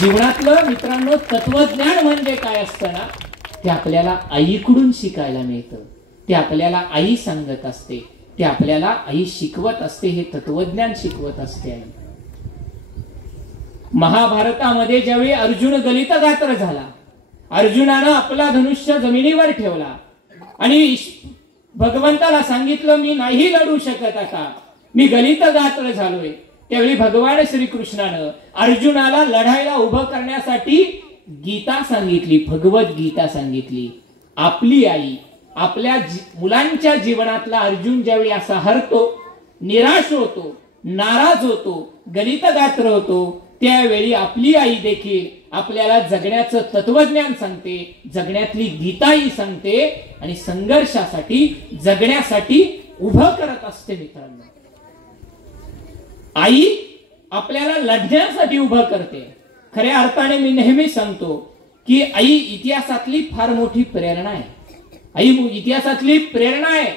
जीवनातलं मित्रांनो तत्वज्ञान म्हणजे काय असतं ना, ते आपल्याला आईकडून शिकायला मिळतं. ते आपल्याला आई सांगत असते, ते आपल्याला आई शिकवत असते. हे तत्वज्ञान शिकवत असते आई. महाभारतामध्ये ज्यावेळी अर्जुन गलितगात्र झाला, अर्जुनानं आपला धनुष्य जमिनीवर ठेवला आणि भगवंताला सांगितलं मी नाही लढू शकत, आता मी गलितगात्र झालोय. त्यावेळी भगवान श्रीकृष्णानं अर्जुनाला लढायला उभं करण्यासाठी गीता सांगितली, भगवद्गीता सांगितली. आपली आई आपल्या मुलांच्या जीवनातला अर्जुन ज्यावेळी असा हरतो, निराश होतो, नाराज होतो, गलितगात्र होतो, त्यावेळी आपली आई देखील आपल्याला जगण्याचं तत्वज्ञान सांगते, जगण्यातली गीताही सांगते आणि संघर्षासाठी, जगण्यासाठी उभं करत असते. मित्रांनो, आई आपल्याला लढण्यासाठी उभं करते. खऱ्या अर्थाने मी नेहमी सांगतो की आई इतिहासातली फार मोठी प्रेरणा आहे. आई इतिहासातली प्रेरणा आहे.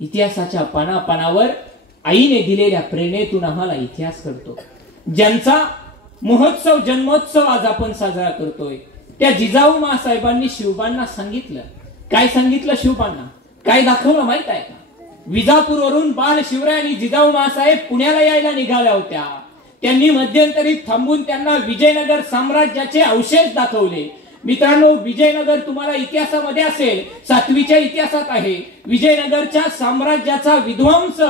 इतिहासाच्या पानापानावर आईने दिलेल्या प्रेरणेतून आम्हाला इतिहास घडतो. ज्यांचा महोत्सव, जन्मोत्सव आज आपण साजरा करतोय, त्या जिजाऊ मासाहेबांनी शिवबांना सांगितलं. काय सांगितलं शिवबांना? काय दाखवलं माहित आहे का? विजापूरवरून बाल शिवराय आणि जिजाऊ मासाहेब पुण्याला यायला निघाल्या होत्या. त्यांनी मध्यंतरी थांबून त्यांना विजयनगर साम्राज्याचे अवशेष दाखवले. मित्रांनो, विजयनगर तुम्हाला इतिहासामध्ये असेल, 7वीच्या इतिहासात आहे. विजयनगरच्या साम्राज्याचा विध्वंस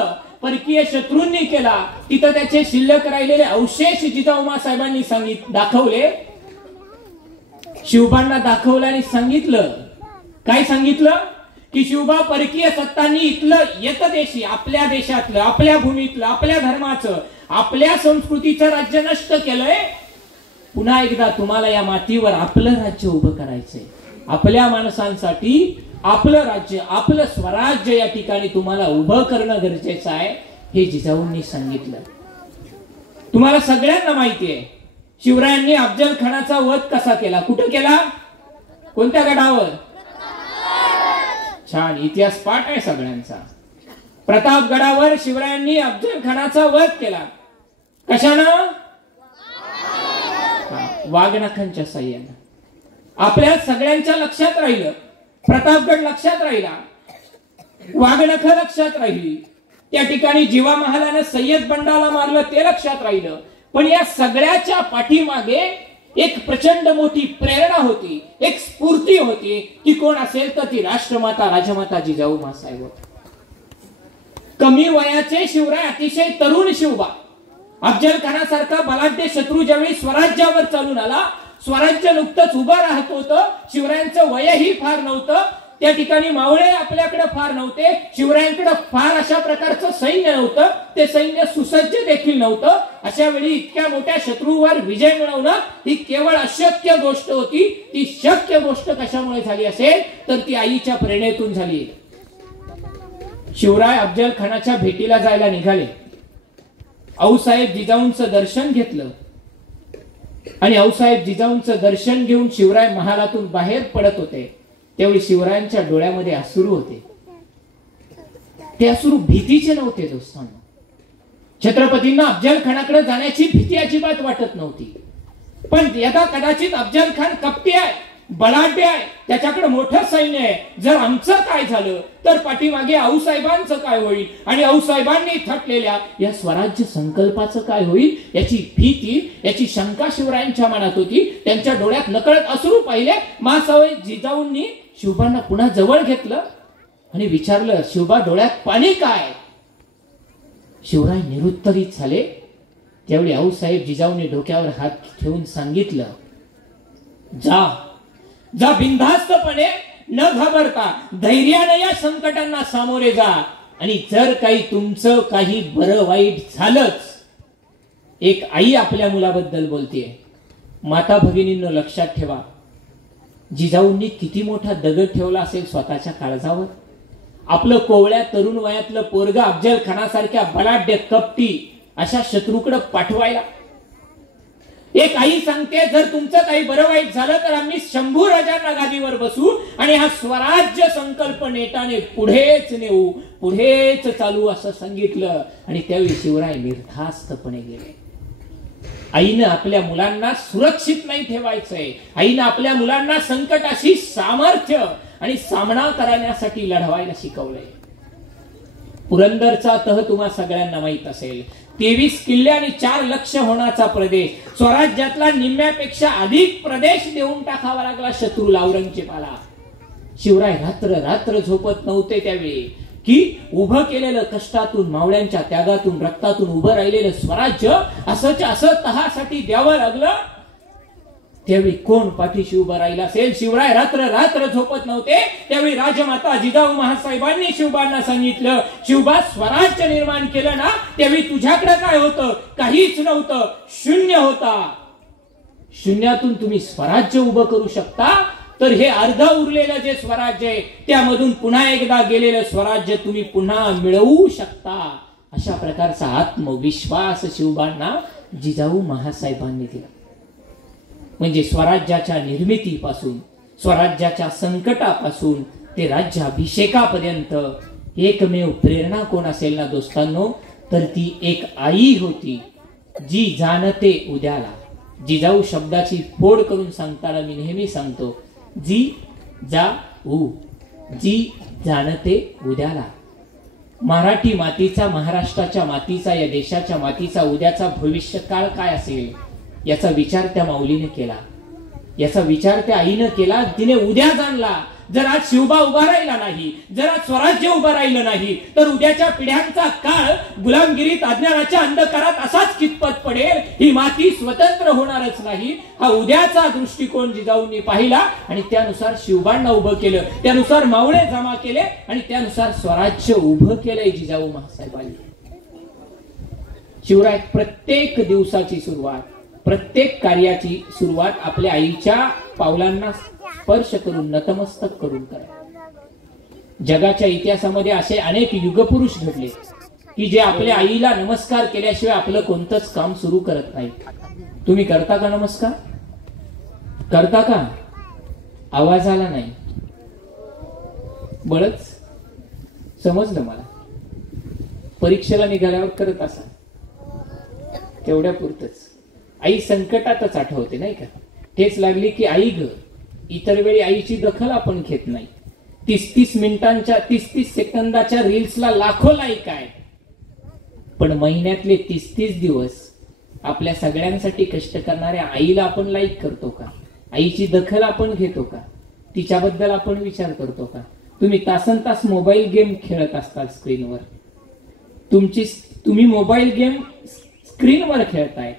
परकीय शत्रूंनी केला. तिथं त्याचे शिल्लक राहिलेले अवशेष जिजाऊ साहेबांनी दाखवले. शिवबांना दाखवलं आणि सांगितलं, काय सांगितलं की शिवबा, परकीय सत्तांनी इथलं येतदेशी, आपल्या देशातलं, आपल्या भूमीतलं, आपल्या धर्माचं, आपल्या संस्कृतीचं राज्य नष्ट केलंय. पुन्हा एकदा तुम्हाला या मातीवर आपलं राज्य उभं करायचंय. आपल्या माणसांसाठी आपलं राज्य, आपलं स्वराज्य या ठिकाणी तुम्हाला उभं करणं गरजेचं आहे, हे जिजाऊंनी सांगितलं. तुम्हाला सगळ्यांना माहिती आहे शिवरायांनी अफजल खानाचा वध कसा केला, कुठं केला, कोणत्या गडावर. छान इतिहास पाठ आहे सगळ्यांचा. प्रतापगडावर शिवरायांनी अफजल खानाचा वध केला. कशानं, वाघनखांच्या साह्यानं. आपल्या सगळ्यांच्या लक्षात राहिलं, प्रतापगड लक्षात राहिला, वाघनख लक्षात राहिली, त्या ठिकाणी जीवा महालानं सय्यद बंडाला मारलं ते लक्षात राहिलं. पण या सगळ्याच्या पाठीमागे एक प्रचंड मोठी प्रेरणा होती, एक स्फूर्ती होती, की कोण असेल तर ती राष्ट्रमाता राजमाता जिजाऊ मासाहेब. कमी वयाचे शिवराय, अतिशय तरुण शिवबा. अफजल खानासारखा बलाढ्य शत्रू ज्यावेळी स्वराज्यावर चालून आला, स्वराज्य नुकतंच उभं राहत होतं, शिवरायांचं वयही फार नव्हतं, त्या ठिकाणी मावळे आपल्याकडे फार नव्हते, शिवरायांकडे फार अशा प्रकारचं सैन्य नव्हतं, ते सैन्य सुसज्ज देखील नव्हतं. अशा वेळी इतक्या मोठ्या शत्रूवर विजय मिळवणं ही केवळ अशक्य गोष्ट होती. ती शक्य गोष्ट कशामुळे झाली असेल तर ती आईच्या प्रेरणेतून झाली. शिवराय अफजल खानाच्या भेटीला जायला निघाले. आऊसाहेब जिजाऊंचं दर्शन घेतलं आणि आऊसाहेब जिजाऊंचं दर्शन घेऊन शिवराय महालातून बाहेर पडत होते. त्यावेळी शिवरायांच्या डोळ्यामध्ये अश्रू होते. ते अश्रू भीतीचे नव्हते दोस्तांनो. छत्रपतींना अफजल खानाकडे जाण्याची भीती अजिबात वाटत नव्हती. पण यदा कदाचित अफजल खान कपटी आहे, बलाढ्य आहे, त्याच्याकडे मोठं सैन्य आहे, जर आमचं काय झालं तर पाठीमागे आऊसाहेबांचं काय होईल आणि आऊसाहेबांनी थटलेल्या या स्वराज्य संकल्पाचं काय होईल याची भीती, याची शंका शिवरायांच्या मनात होती. त्यांच्या डोळ्यात नकळत अश्रू पाहिले. मासाहेब जिजाऊंनी शिवबांना पुन्हा जवळ घेतलं आणि विचारलं, शिवबा डोळ्यात पाणी काय. शिवराय निरुत्तरित झाले. त्यावेळी आऊसाहेब जिजाऊंनी डोक्यावर हात ठेवून सांगितलं, जा जा, बिनधास्तपणे न घाबरता धैर्याने या संकटांना सामोरे जा. आणि जर काही तुमचं काही बरं वाईट झालंच, एक आई आपल्या मुलाबद्दल बोलतेय. माता भगिनींनो लक्षात ठेवा, जिजाऊंनी किती मोठा दगड ठेवला असेल स्वतःच्या काळजावर. आपलं कोवळ्या तरुण वयातलं पोरग अफजल खानासारख्या बलाढ्य कपटी अशा शत्रूकडे पाठवायला. एक आई सांगते, जर तुमचं काही बरं वाईट झालं तर आम्ही शंभू राजांना गादीवर बसू आणि हा स्वराज्य संकल्प नेटाने पुढेच नेऊ, पुढेच चालू असं सांगितलं. आणि त्यावेळी शिवराय निर्धास्तपणे गेले. आईनं आपल्या मुलांना सुरक्षित नाही ठेवायचंय. आईनं आपल्या मुलांना संकटाशी सामर्थ्य आणि सामना करण्यासाठी लढवायला शिकवलंय. पुरंदरचा तह तुम्हा सगळ्यांना माहित असेल. 23 किल्ले आणि 4 लक्ष होण्याचा प्रदेश, स्वराज्यातला निम्म्यापेक्षा अधिक प्रदेश देऊन टाकावा लागला शत्रूला, औरंगजेबाला. शिवराय रात्र रात्र झोपत नव्हते त्यावेळी, की उभं केलेलं कष्टातून, मावळ्यांच्या त्यागातून, रक्तातून उभं राहिलेलं स्वराज्य असंच असं तहासाठी द्यावं लागलं. त्यावेळी कोण पाठीशी उभं राहिला असेल. शिवराय रात्र रात्र झोपत नव्हते. त्यावेळी राजमाता जिजाऊ महासाहेबांनी शिवबांना सांगितलं, शिवबा स्वराज्य निर्माण केलं ना, त्यावेळी तुझ्याकडे काय होतं, काहीच नव्हतं, शून्य होता. शून्यातून तुम्ही स्वराज्य उभं करू शकता, तर हे अर्ध उरलेलं जे स्वराज्य आहे त्यामधून पुन्हा एकदा गेलेलं स्वराज्य तुम्ही पुन्हा मिळवू शकता. अशा प्रकारचा आत्मविश्वास शिवबांना जिजाऊ महासाहेबांनी दिला. म्हणजे स्वराज्याच्या निर्मितीपासून, स्वराज्याच्या संकटापासून ते राज्याभिषेकापर्यंत एकमेव प्रेरणा कोण असेल ना दोस्तांनो, तर ती एक आई होती, जी जाणते उद्याला. जिजाऊ शब्दाची फोड करून सांगताना मी नेहमी सांगतो, जी जा ऊ, जी जाणते उद्याला. मराठी मातीचा, महाराष्ट्राच्या मातीचा, या देशाच्या मातीचा उद्याचा भविष्यकाळ काय असेल याचा विचार त्या माऊलीने केला, याचा विचार त्या आईनं केला. तिने उद्या जाणला, जर आज शिवबा उभा राहिला नाही, जर आज स्वराज्य उभं राहिलं नाही, तर उद्याच्या पिढ्यांचा काळ गुलामगिरीत, अज्ञानाच्या अंधकारात असाच कितपत पडेल. ही माती स्वतंत्र होणारच नाही. हा उद्याचा दृष्टिकोन जिजाऊंनी पाहिला आणि त्यानुसार शिवबांना उभं केलं, त्यानुसार मावळे जमा केले आणि त्यानुसार स्वराज्य उभं केलंय जिजाऊ महासाहेबांनी. शिवराय प्रत्येक दिवसाची सुरुवात, प्रत्येक कार्याची सुरुवात आपल्या आईच्या पावलांना स्पर्श करून, नतमस्तक करून करा. जगाच्या इतिहासामध्ये असे अनेक युगपुरुष घडले की जे आपल्या आईला नमस्कार केल्याशिवाय आपलं कोणतंच काम सुरू करत नाही. तुम्ही करता का नमस्कार? करता का? आवाज आला नाही, बळच समजलं मला. परीक्षेला निघाल्यावर करत असा, तेवढ्या पुरतच. आई संकटातच आठवते नाही का? ठेच लागली की आई ग. इतर वेळी आईची दखल आपण घेत नाही. 30-30 मिनिटांच्या, 30-30 सेकंदाच्या रील्सला लाखो लाईक आहे, पण महिन्यातले 30-30 दिवस आपल्या सगळ्यांसाठी कष्ट करणाऱ्या आईला आपण लाईक करतो का? आईची दखल आपण घेतो का? तिच्याबद्दल आपण विचार करतो का? तुम्ही तासनतास मोबाईल गेम खेळत असतात स्क्रीनवर. तुम्ही मोबाईल गेम स्क्रीनवर खेळताय,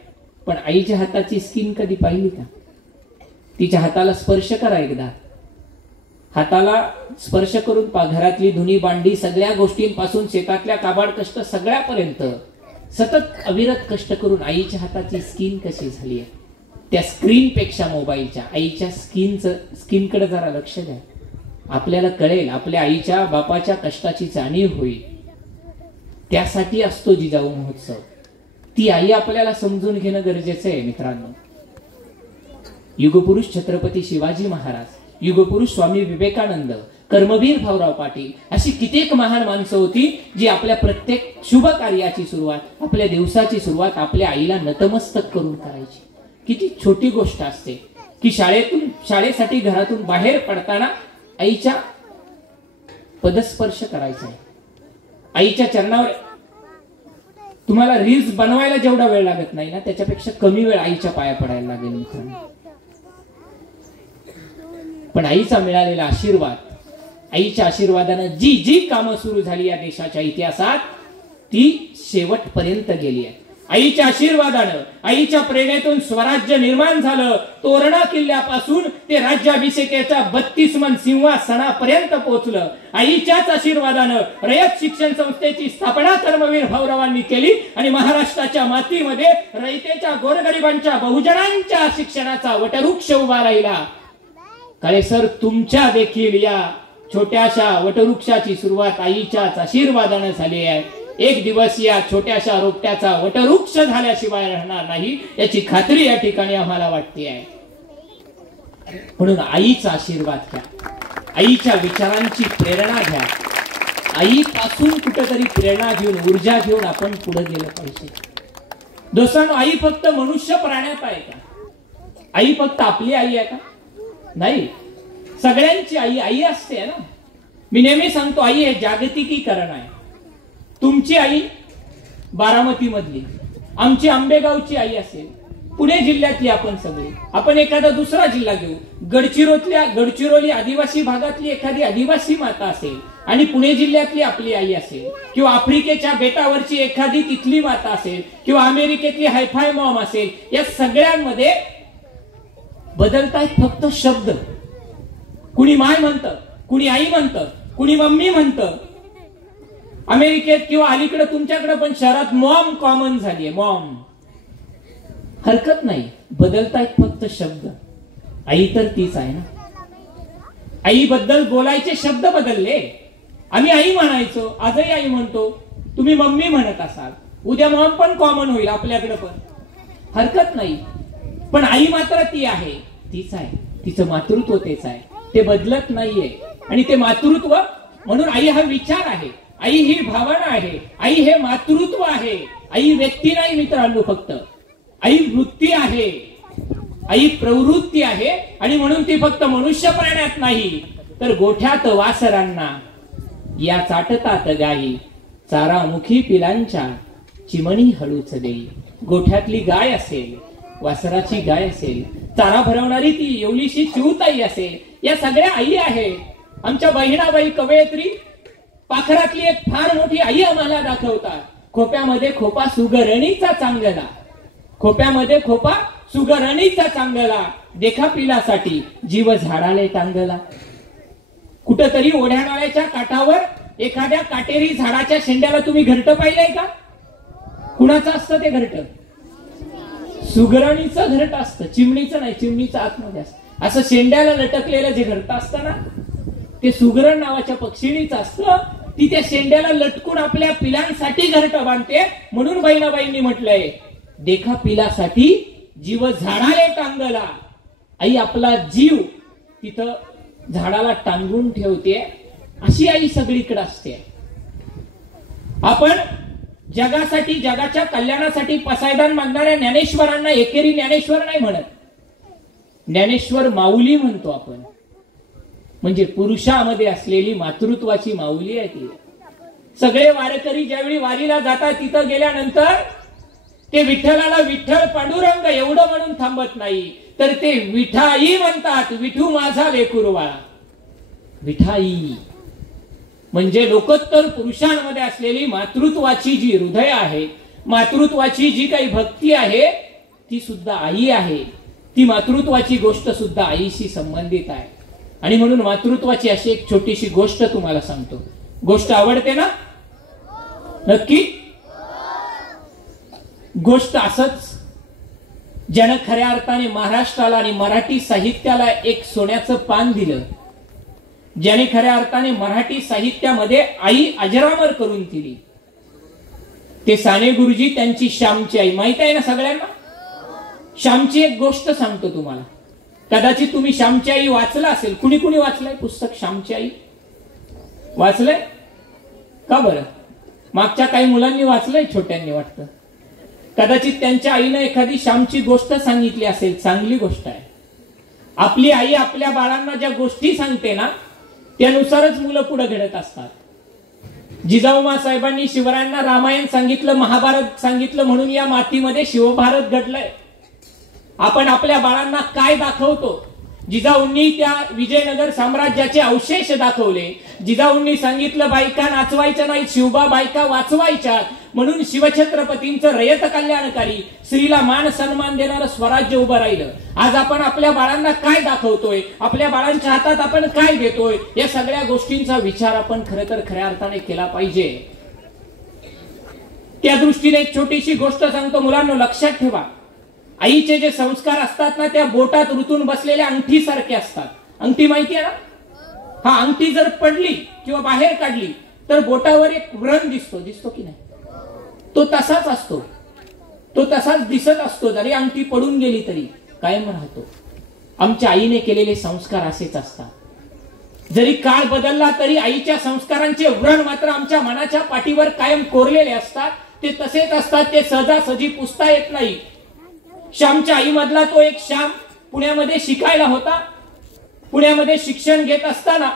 पण आईच्या हाताची स्किन कधी पाहिली का? तिच्या हाताला स्पर्श करा एकदा. हाताला स्पर्श करून घरातली धुनी भांडी सगळ्या गोष्टींपासून, शेतातल्या काबाड कष्ट सगळ्यापर्यंत सतत अविरत कष्ट करून आईच्या हाताची स्किन कशी झाली आहे. त्या स्क्रीन पेक्षा मोबाईलच्या आईच्या स्किनकडे जरा लक्ष द्या. आपल्याला कळेल, आपल्या आईच्या बापाच्या कष्टाची जाणीव होईल. त्यासाठी असतो जिजाऊ महोत्सव. ती आई आपल्याला समजून घेणं गरजेचं आहे मित्रांनो. युगपुरुष छत्रपती शिवाजी महाराज, युगपुरुष स्वामी विवेकानंद, कर्मवीर भाऊराव पाटील अशी कित्येक महान माणसं होती जी आपल्या प्रत्येक शुभ कार्याची सुरुवात, आपल्या दिवसाची सुरुवात आपल्या आईला नतमस्तक करून करायची. किती छोटी गोष्ट असते की शाळेसाठी घरातून बाहेर पडताना आईच्या पदस्पर्श करायचा आहे. आईच्या चरणावर. तुम्हाला रील्स बनवायला जेवढा वेळ लागत नाही ना, त्याच्यापेक्षा कमी वेळ आईच्या पाया पडायला लागेल मित्रांनो. पण आईचा मिळालेला आशीर्वाद, आईच्या आशीर्वादानं जी जी कामं सुरू झाली या देशाच्या इतिहासात ती शेवटपर्यंत गेली आहे. आईच्या आशीर्वादानं, आईच्या प्रेरणेतून स्वराज्य निर्माण झालं. तोरणा किल्ल्यापासून ते राज्याभिषेकाच्या 32 मन सिंहासनापर्यंत पोहोचलं. आईच्याच आशीर्वादानं रयत शिक्षण संस्थेची स्थापना कर्मवीर भाऊरावांनी केली आणि महाराष्ट्राच्या मातीमध्ये रयतेच्या, गोरगरिबांच्या, बहुजनांच्या शिक्षणाचा वटवृक्ष उभा राहिला. काळे सर, तुमच्या देखील या छोट्याशा वटवृक्षाची सुरुवात आईच्याच आशीर्वादानं झाली आहे. एक दिवस या छोट्याशा रोपट्याचा वटवृक्ष झाल्याशिवाय राहणार नाही याची खात्री या ठिकाणी आम्हाला वाटते आहे. म्हणून आईचा आशीर्वाद घ्या, आईच्या विचारांची प्रेरणा घ्या. आईपासून कुठेतरी प्रेरणा घेऊन, ऊर्जा घेऊन आपण पुढे गेलं पाहिजे. दोस्तांनो, आई फक्त मनुष्य प्राण्यात आहे का? आई फक्त आपली आई आहे का? नाही, सगळ्यांची आई आई असते ना. मी नेहमी सांगतो, आई हे जागतिकीकरण आहे. तुमची आई बारामती मधली, आमची आंबेगावची आई असेल, पुणे जिल्ह्यातली आपण सगळे, आपण एखादा दुसरा जिल्हा घेऊ, गडचिरोली आदिवासी भागातली एखादी आदिवासी माता असेल आणि पुणे जिल्ह्यातली आपली आई असेल, किंवा आफ्रिकेच्या बेटावरची एखादी तिथली माता असेल, किंवा अमेरिकेतली हायफाय मॉम असेल. या सगळ्यांमध्ये बदलतायत फक्त शब्द. कुणी माय म्हणतं, कुणी आई म्हणतं, कुणी मम्मी म्हणतं. अमेरिकेत किंवा अलीकडे तुमच्याकडे पण शहरात मॉम कॉमन झालीये. मॉम हरकत नाही, बदलतायत फक्त शब्द. आई तर तीच आहे ना. आई बद्दल बोलायचे शब्द बदलले. आम्ही आई म्हणायचो, आजही आई म्हणतो. तुम्ही मम्मी म्हणत असाल, उद्या मॉम पण कॉमन होईल आपल्याकडे पण, हरकत नाही. पण आई मात्र ती आहे, तीच आहे. तिचं मातृत्व तेच आहे, ते बदलत नाहीये. आणि ते मातृत्व म्हणून आई हा विचार आहे, आई ही भावना आहे, आई हे मातृत्व आहे. आई व्यक्ती नाही मित्रांनो, फक्त आई वृत्ती आहे, आई प्रवृत्ती आहे. आणि म्हणून ती फक्त मनुष्य प्राण्यात नाही, तर गोठ्यात वासरांना या चाटतात गाई, चारामुखी पिलांच्या चिमणी हळूच देई. गोठ्यातली गाय असेल, वासराची गाय असेल, चारा भरवणारी ती येवलीशी चिऊताई असेल, या सगळ्या आई आहेत. आमच्या बहिणाबाई कवयित्री पाखरातली एक फार मोठी आई आम्हाला दाखवतात. खोप्यामध्ये खोपा सुगरणीचा चांगला, खोप्यामध्ये खोपा सुगरणीचा चांगला, देखा पिलासाठी जीव झाडाले टांगला. कुठंतरी ओढ्या नाल्याच्या काठावर एखाद्या काटेरी झाडाच्या शेंड्याला तुम्ही घरटं पाहिलंय का? कुणाचं असतं ते घरटं? सुगरणीचं घरटं असतं, चिमणीचं नाही. चिमणीचं आतमध्ये असतं. असं शेंड्याला लटकलेलं जे घरटं असतं ना, ते सुगरण नावाच्या पक्षिणीचं असतं. ती त्या शेंड्याला लटकून आपल्या पिलांसाठी घरटं बांधते. म्हणून बहिणाबाईंनी म्हटलंय, देखा पिलासाठी जीव झाडाले टांगला. आई आपला जीव तिथं झाडाला टांगून ठेवते. अशी आई सगळीकडे असते. आपण जगासाठी, जगाच्या कल्याणासाठी पसायदान मागणाऱ्या ज्ञानेश्वरांना एकेरी ज्ञानेश्वर नाही म्हणत, ज्ञानेश्वर माऊली म्हणतो आपण. म्हणजे पुरुषामध्ये असलेली मातृत्वाची माऊली आहे ती. सगळे वारकरी ज्यावेळी वारीला जातात, तिथं गेल्यानंतर ते विठ्ठलाला विठ्ठल पांडुरंग एवढं म्हणून थांबत नाही, तर ते विठाई म्हणतात. विठू माझा लेकुरवाळा. विठाई म्हणजे लोकोत्तर पुरुषांमध्ये असलेली मातृत्वाची जी हृदय आहे, मातृत्वाची जी काही भक्ती आहे, ती सुद्धा आई आहे. ती मातृत्वाची गोष्ट सुद्धा आईशी संबंधित आहे. आणि म्हणून मातृत्वाची अशी एक छोटीशी गोष्ट तुम्हाला सांगतो. गोष्ट आवडते ना? नक्की. गोष्ट असंच, ज्यानं खऱ्या अर्थाने महाराष्ट्राला आणि मराठी साहित्याला एक सोन्याचं पान दिलं, ज्याने खऱ्या अर्थाने मराठी साहित्यामध्ये आई अजरामर करून दिली, ते साने गुरुजी, त्यांची श्यामची आई. माहित आहे ना सगळ्यांना? श्यामची एक गोष्ट सांगतो तुम्हाला. कदाचित तुम्ही श्यामची आई वाचला असेल. कुणी कुणी वाचलंय पुस्तक श्यामची आई? वाचलंय का बरं? मागच्या काही मुलांनी वाचलंय, छोट्यांनी वाटतं. कदाचित त्यांच्या आईनं एखादी श्यामची गोष्ट सांगितली असेल. चांगली गोष्ट आहे. आपली आई आपल्या बाळांना ज्या गोष्टी सांगते ना, त्यानुसारच मुलं पुढे घडत असतात. जिजाऊमा साहेबांनी शिवरायांना रामायण सांगितलं, महाभारत सांगितलं, म्हणून या मातीमध्ये शिवभारत घडलंय. आपण आपल्या बाळांना काय दाखवतो? जिजाऊंनी त्या विजयनगर साम्राज्याचे अवशेष दाखवले. जिजाऊंनी सांगितलं बायका नाचवायच्या नाही, शिवबा बायका वाचवायच्या. म्हणून शिवछत्रपतींचं रयत कल्याणकारी, स्त्रीला मान सन्मान देणारं स्वराज्य उभं राहिलं. आज आपण आपल्या बाळांना काय दाखवतोय? आपल्या बाळांच्या हातात आपण काय देतोय? या सगळ्या गोष्टींचा विचार आपण खरं तर खऱ्या अर्थाने केला पाहिजे. त्या दृष्टीने एक छोटीशी गोष्ट सांगतो मुलांना, लक्षात ठेवा. आईचे जे संस्कार असतात ना, त्या बोटात रुतून बसलेल्या अंगठी सारखे असतात. अंगठी माहिती आहे ना? हा, अंगठी जर पडली किंवा बाहेर काढली तर बोटावर एक व्रण दिसतो. दिसतो की नाही? तो तसाच असतो, तो तसाच दिसत असतो. जरी अंगठी पडून गेली तरी कायम राहतो. आमच्या आईने केलेले संस्कार असेच असतात. जरी काळ बदलला तरी आईच्या संस्कारांचे व्रण मात्र आमच्या मनाच्या पाठीवर कायम कोरलेले असतात. ते तसेच असतात. ते सहजासहजी पुसता येत नाही. श्यामच्या आई मधला तो एक श्याम पुण्यामध्ये शिकायला होता. पुण्यामध्ये शिक्षण घेत असताना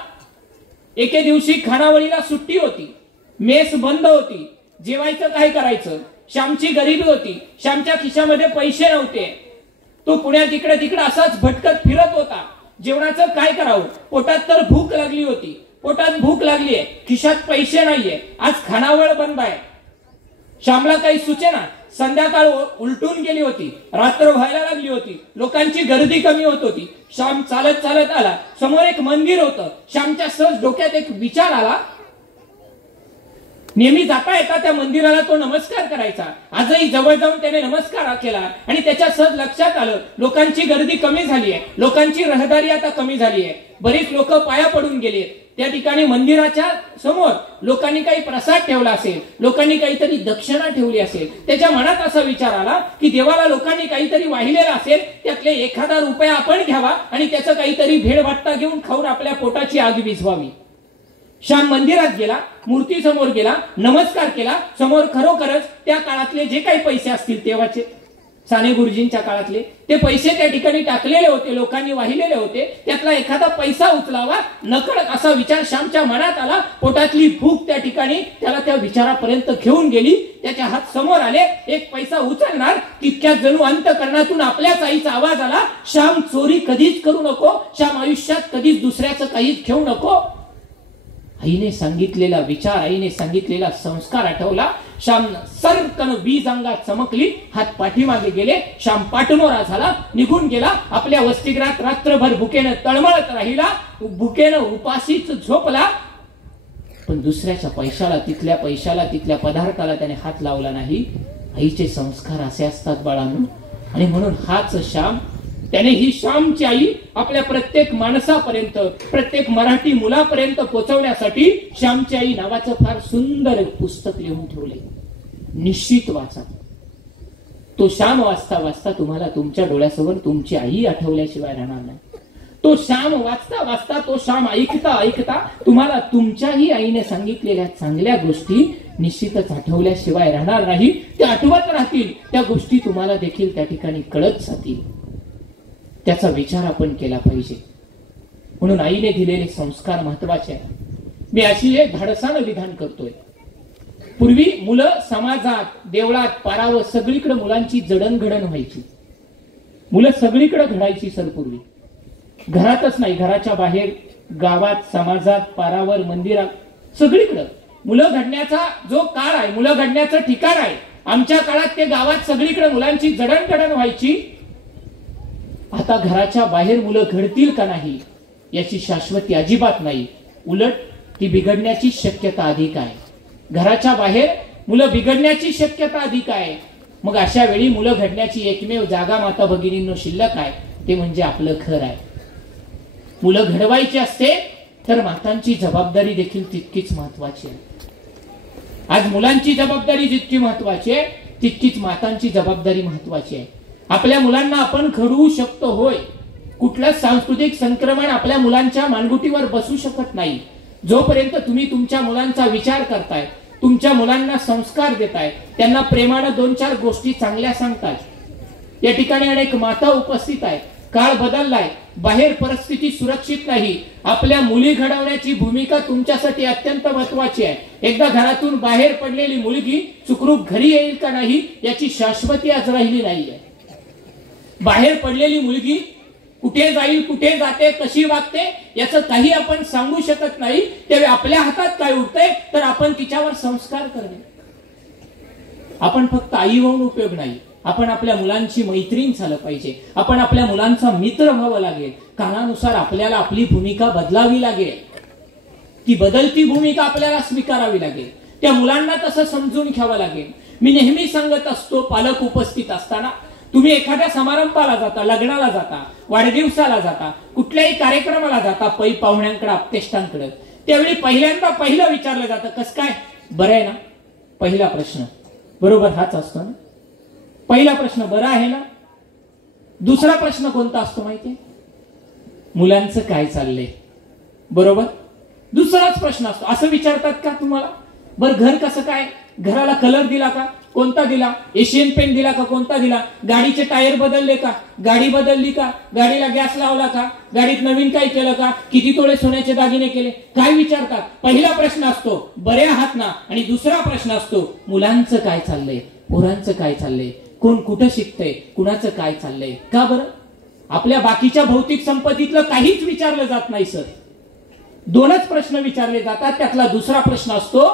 एके दिवशी खानावळीला सुट्टी होती. मेस बंद होती. जेवायचं काय करायचं? श्यामची गरिबी होती. श्यामच्या खिशामध्ये पैसे नव्हते. तो पुण्यात इकडे तिकडे असाच भटकत फिरत होता. जेवणाचं काय करावं? पोटात तर भूक लागली होती. पोटात भूक लागलीये, खिशात पैसे नाहीये. आज खानावळ बंद आहे. श्यामला काही सुचेना. संध्याकाळ उलटून गेली होती. रात्र व्हायला लागली होती. लोकांची गर्दी कमी होत होती. श्याम चालत चालत आला. समोर एक मंदिर होतं. श्यामच्या सहज डोक्यात एक विचार आला. नेहमी जाता येता त्या मंदिराला तो नमस्कार करायचा. आजही जवळ जाऊन त्याने नमस्कार केला आणि त्याच्या सहज लक्षात आलं, लोकांची गर्दी कमी झाली आहे. लोकांची रहदारी आता कमी झाली आहे. बरीच लोक पाया पडून गेली. त्या ठिकाणी मंदिराच्या समोर लोकांनी काही प्रसाद ठेवला असेल, लोकांनी काहीतरी दक्षिणा ठेवली असेल. त्याच्या मनात असा विचार आला की देवाला लोकांनी काहीतरी वाहिलेला असेल, त्यातले 1000 रुपये आपण घ्यावा आणि त्याचं काहीतरी भेळ वाटता घेऊन खाऊन आपल्या पोटाची आग विझवावी. श्याम मंदिरात गेला, मूर्ती समोर गेला, नमस्कार केला. समोर खरोखरच त्या काळातले जे काही पैसे असतील तेव्हाचे साने गुरुजींच्या काळातले, ते पैसे त्या ठिकाणी टाकलेले होते, लोकांनी वाहिलेले होते, त्यातला एखादा पैसा उचलावा, नकळत असा विचार श्यामच्या मनात आला. पोटातली भूक त्या ठिकाणी त्याला त्या विचारापर्यंत घेऊन गेली. त्याच्या हात समोर आले, एक पैसा उचलणार, तितक्यात जणू अंतःकरणातून आपल्याच आईचा आवाज आला, श्याम चोरी कधीच करू नको, श्याम आयुष्यात कधीच दुसऱ्याचं काहीच घेऊ नको. आईने सांगितलेला विचार, आईने सांगितलेला संस्कार आठवला. श्याम सरकन वीज अंगात चमकली, हात पाठीमागे गेले, श्याम पाठमोरा झाला, निघून गेला. आपल्या वसतिगृहात रात्रभर भुकेनं तळमळत राहिला, भुकेनं उपाशीच झोपला. पण दुसऱ्याच्या पैशाला, तिथल्या पैशाला, तिथल्या पदार्थाला त्याने हात लावला नाही. आईचे संस्कार असे असतात बाळांनो. आणि म्हणून हाच श्याम, त्याने ही श्यामची आई आपल्या प्रत्येक माणसापर्यंत, प्रत्येक मराठी मुलापर्यंत पोहोचवण्यासाठी श्यामची आई नावाचं फार सुंदर पुस्तक लिहून ठेवले. निश्चित वाचा. तो श्याम वाचता वाचता तुम्हाला तुमच्या डोळ्यासमोर तुमची आई आठवल्याशिवाय राहणार नाही. तो श्याम वाचता वाचता, तो श्याम ऐकता ऐकता तुम्हाला तुमच्याही आईने सांगितलेल्या चांगल्या गोष्टी निश्चितच आठवल्याशिवाय राहणार नाही. त्या आठवत राहतील, त्या गोष्टी तुम्हाला देखील त्या ठिकाणी कळत जातील. त्याचा विचार आपण केला पाहिजे. म्हणून आईने दिलेले संस्कार महत्वाचे आहेत. मी अशी एक धाडसानं विधान करतोय. पूर्वी मुलं समाजात, देवळात, पारावर सगळीकडे मुलांची जडणघडण व्हायची. मुलं सगळीकडे घडायची सर पूर्वी. घरातच नाही, घराच्या बाहेर, गावात, समाजात, पारावर, मंदिरात, सगळीकडे मुलं घडण्याचा जो काळ आहे, मुलं घडण्याचं ठिकाण आहे. आमच्या काळात ते गावात सगळीकडे मुलांची जडणघडण व्हायची. आता घराच्या बाहेर मुलं घडतील का नाही याची शाश्वती अजिबात नाही. उलट ती बिघडण्याची शक्यता अधिक आहे. घराच्या बाहेर मुलं बिघडण्याची शक्यता अधिक आहे. मग अशा वेळी मुलं घडण्याची एकमेव जागा माता भगिनींनो शिल्लक आहे, ते म्हणजे आपलं घर आहे. मुलं घडवायची असते तर मातांची जबाबदारी देखील तितकीच महत्वाची आहे. आज मुलांची जबाबदारी जितकी महत्वाची आहे, तितकीच मातांची जबाबदारी महत्वाची आहे. आपल्या मुलांना आपण घडवू शकतो, होय. कुठलं सांस्कृतिक संक्रमण आपल्या मुलांच्या मानगुटीवर बसू शकत नाही. जोपर्यंत तुम्ही तुमच्या मुलांचा विचार करताय, तुमच्या मुलांना संस्कार देताय, त्यांना प्रेमानं 2-4 गोष्टी चांगल्या सांगताय. या ठिकाणी अनेक माता उपस्थित आहेत. काळ बदललाय, बाहेर परिस्थिती सुरक्षित नाही. आपल्या मुली घडवण्याची भूमिका तुमच्यासाठी अत्यंत महत्वाची आहे. एकदा घरातून बाहेर पडलेली मुलगी सुखरूप घरी येईल का नाही याची शाश्वती आज राहिली नाहीये. बाहेर पडलेली मुलगी कुठे जाईल, कुठे जाते, कशी वागते याचं काही आपण सांगू शकत नाही. त्यावेळी आपल्या हातात काय उरतंय तर आपण तिच्यावर संस्कार करणे. आपण फक्त आई होऊन उपयोग नाही, आपण आपल्या मुलांची मैत्रीण झालं पाहिजे. आपण आपल्या मुलांचा मित्र व्हावं लागेल. काळानुसार आपल्याला आपली भूमिका बदलावी लागेल. ती बदलती भूमिका आपल्याला स्वीकारावी लागेल. त्या मुलांना तसं समजून घ्यावं लागेल. मी नेहमी सांगत असतो, पालक उपस्थित असताना तुम्ही एखाद्या समारंभाला जाता, लग्नाला जाता, वाढदिवसाला जाता, कुठल्याही कार्यक्रमाला जाता, पै पाहुण्यांकडे, आप्तेष्टांकडे, त्यावेळी पहिल्यांदा पहिलं विचारलं जातं, कस काय, बरं आहे ना? पहिला प्रश्न बरोबर हाच असतो ना. पहिला प्रश्न बरं आहे ना. दुसरा प्रश्न कोणता असतो माहितीये? मुलांचं काय चाललंय, बरोबर. दुसराच प्रश्न असतो. असं विचारतात का तुम्हाला? बरं घर कसं काय, घराला कलर दिला का, कोणता दिला, एशियन पेंट दिला का, कोणता दिला, गाडीचे टायर बदलले का, गाडी बदलली का, गाडीला गॅस लावला का, गाडीत नवीन काय केलं का, किती तोळे सोन्याचे दागिने केले, काय विचारतात. पहिला प्रश्न असतो बरे आहात ना, आणि दुसरा प्रश्न असतो मुलांचं काय चाललंय, पोरांचं काय चाललंय, कोण कुठं शिकतंय, कुणाचं काय चाललंय. का बरं? आपल्या बाकीच्या भौतिक संपत्तीतलं काहीच विचारलं जात नाही सर. 2च प्रश्न विचारले जातात. त्यातला दुसरा प्रश्न असतो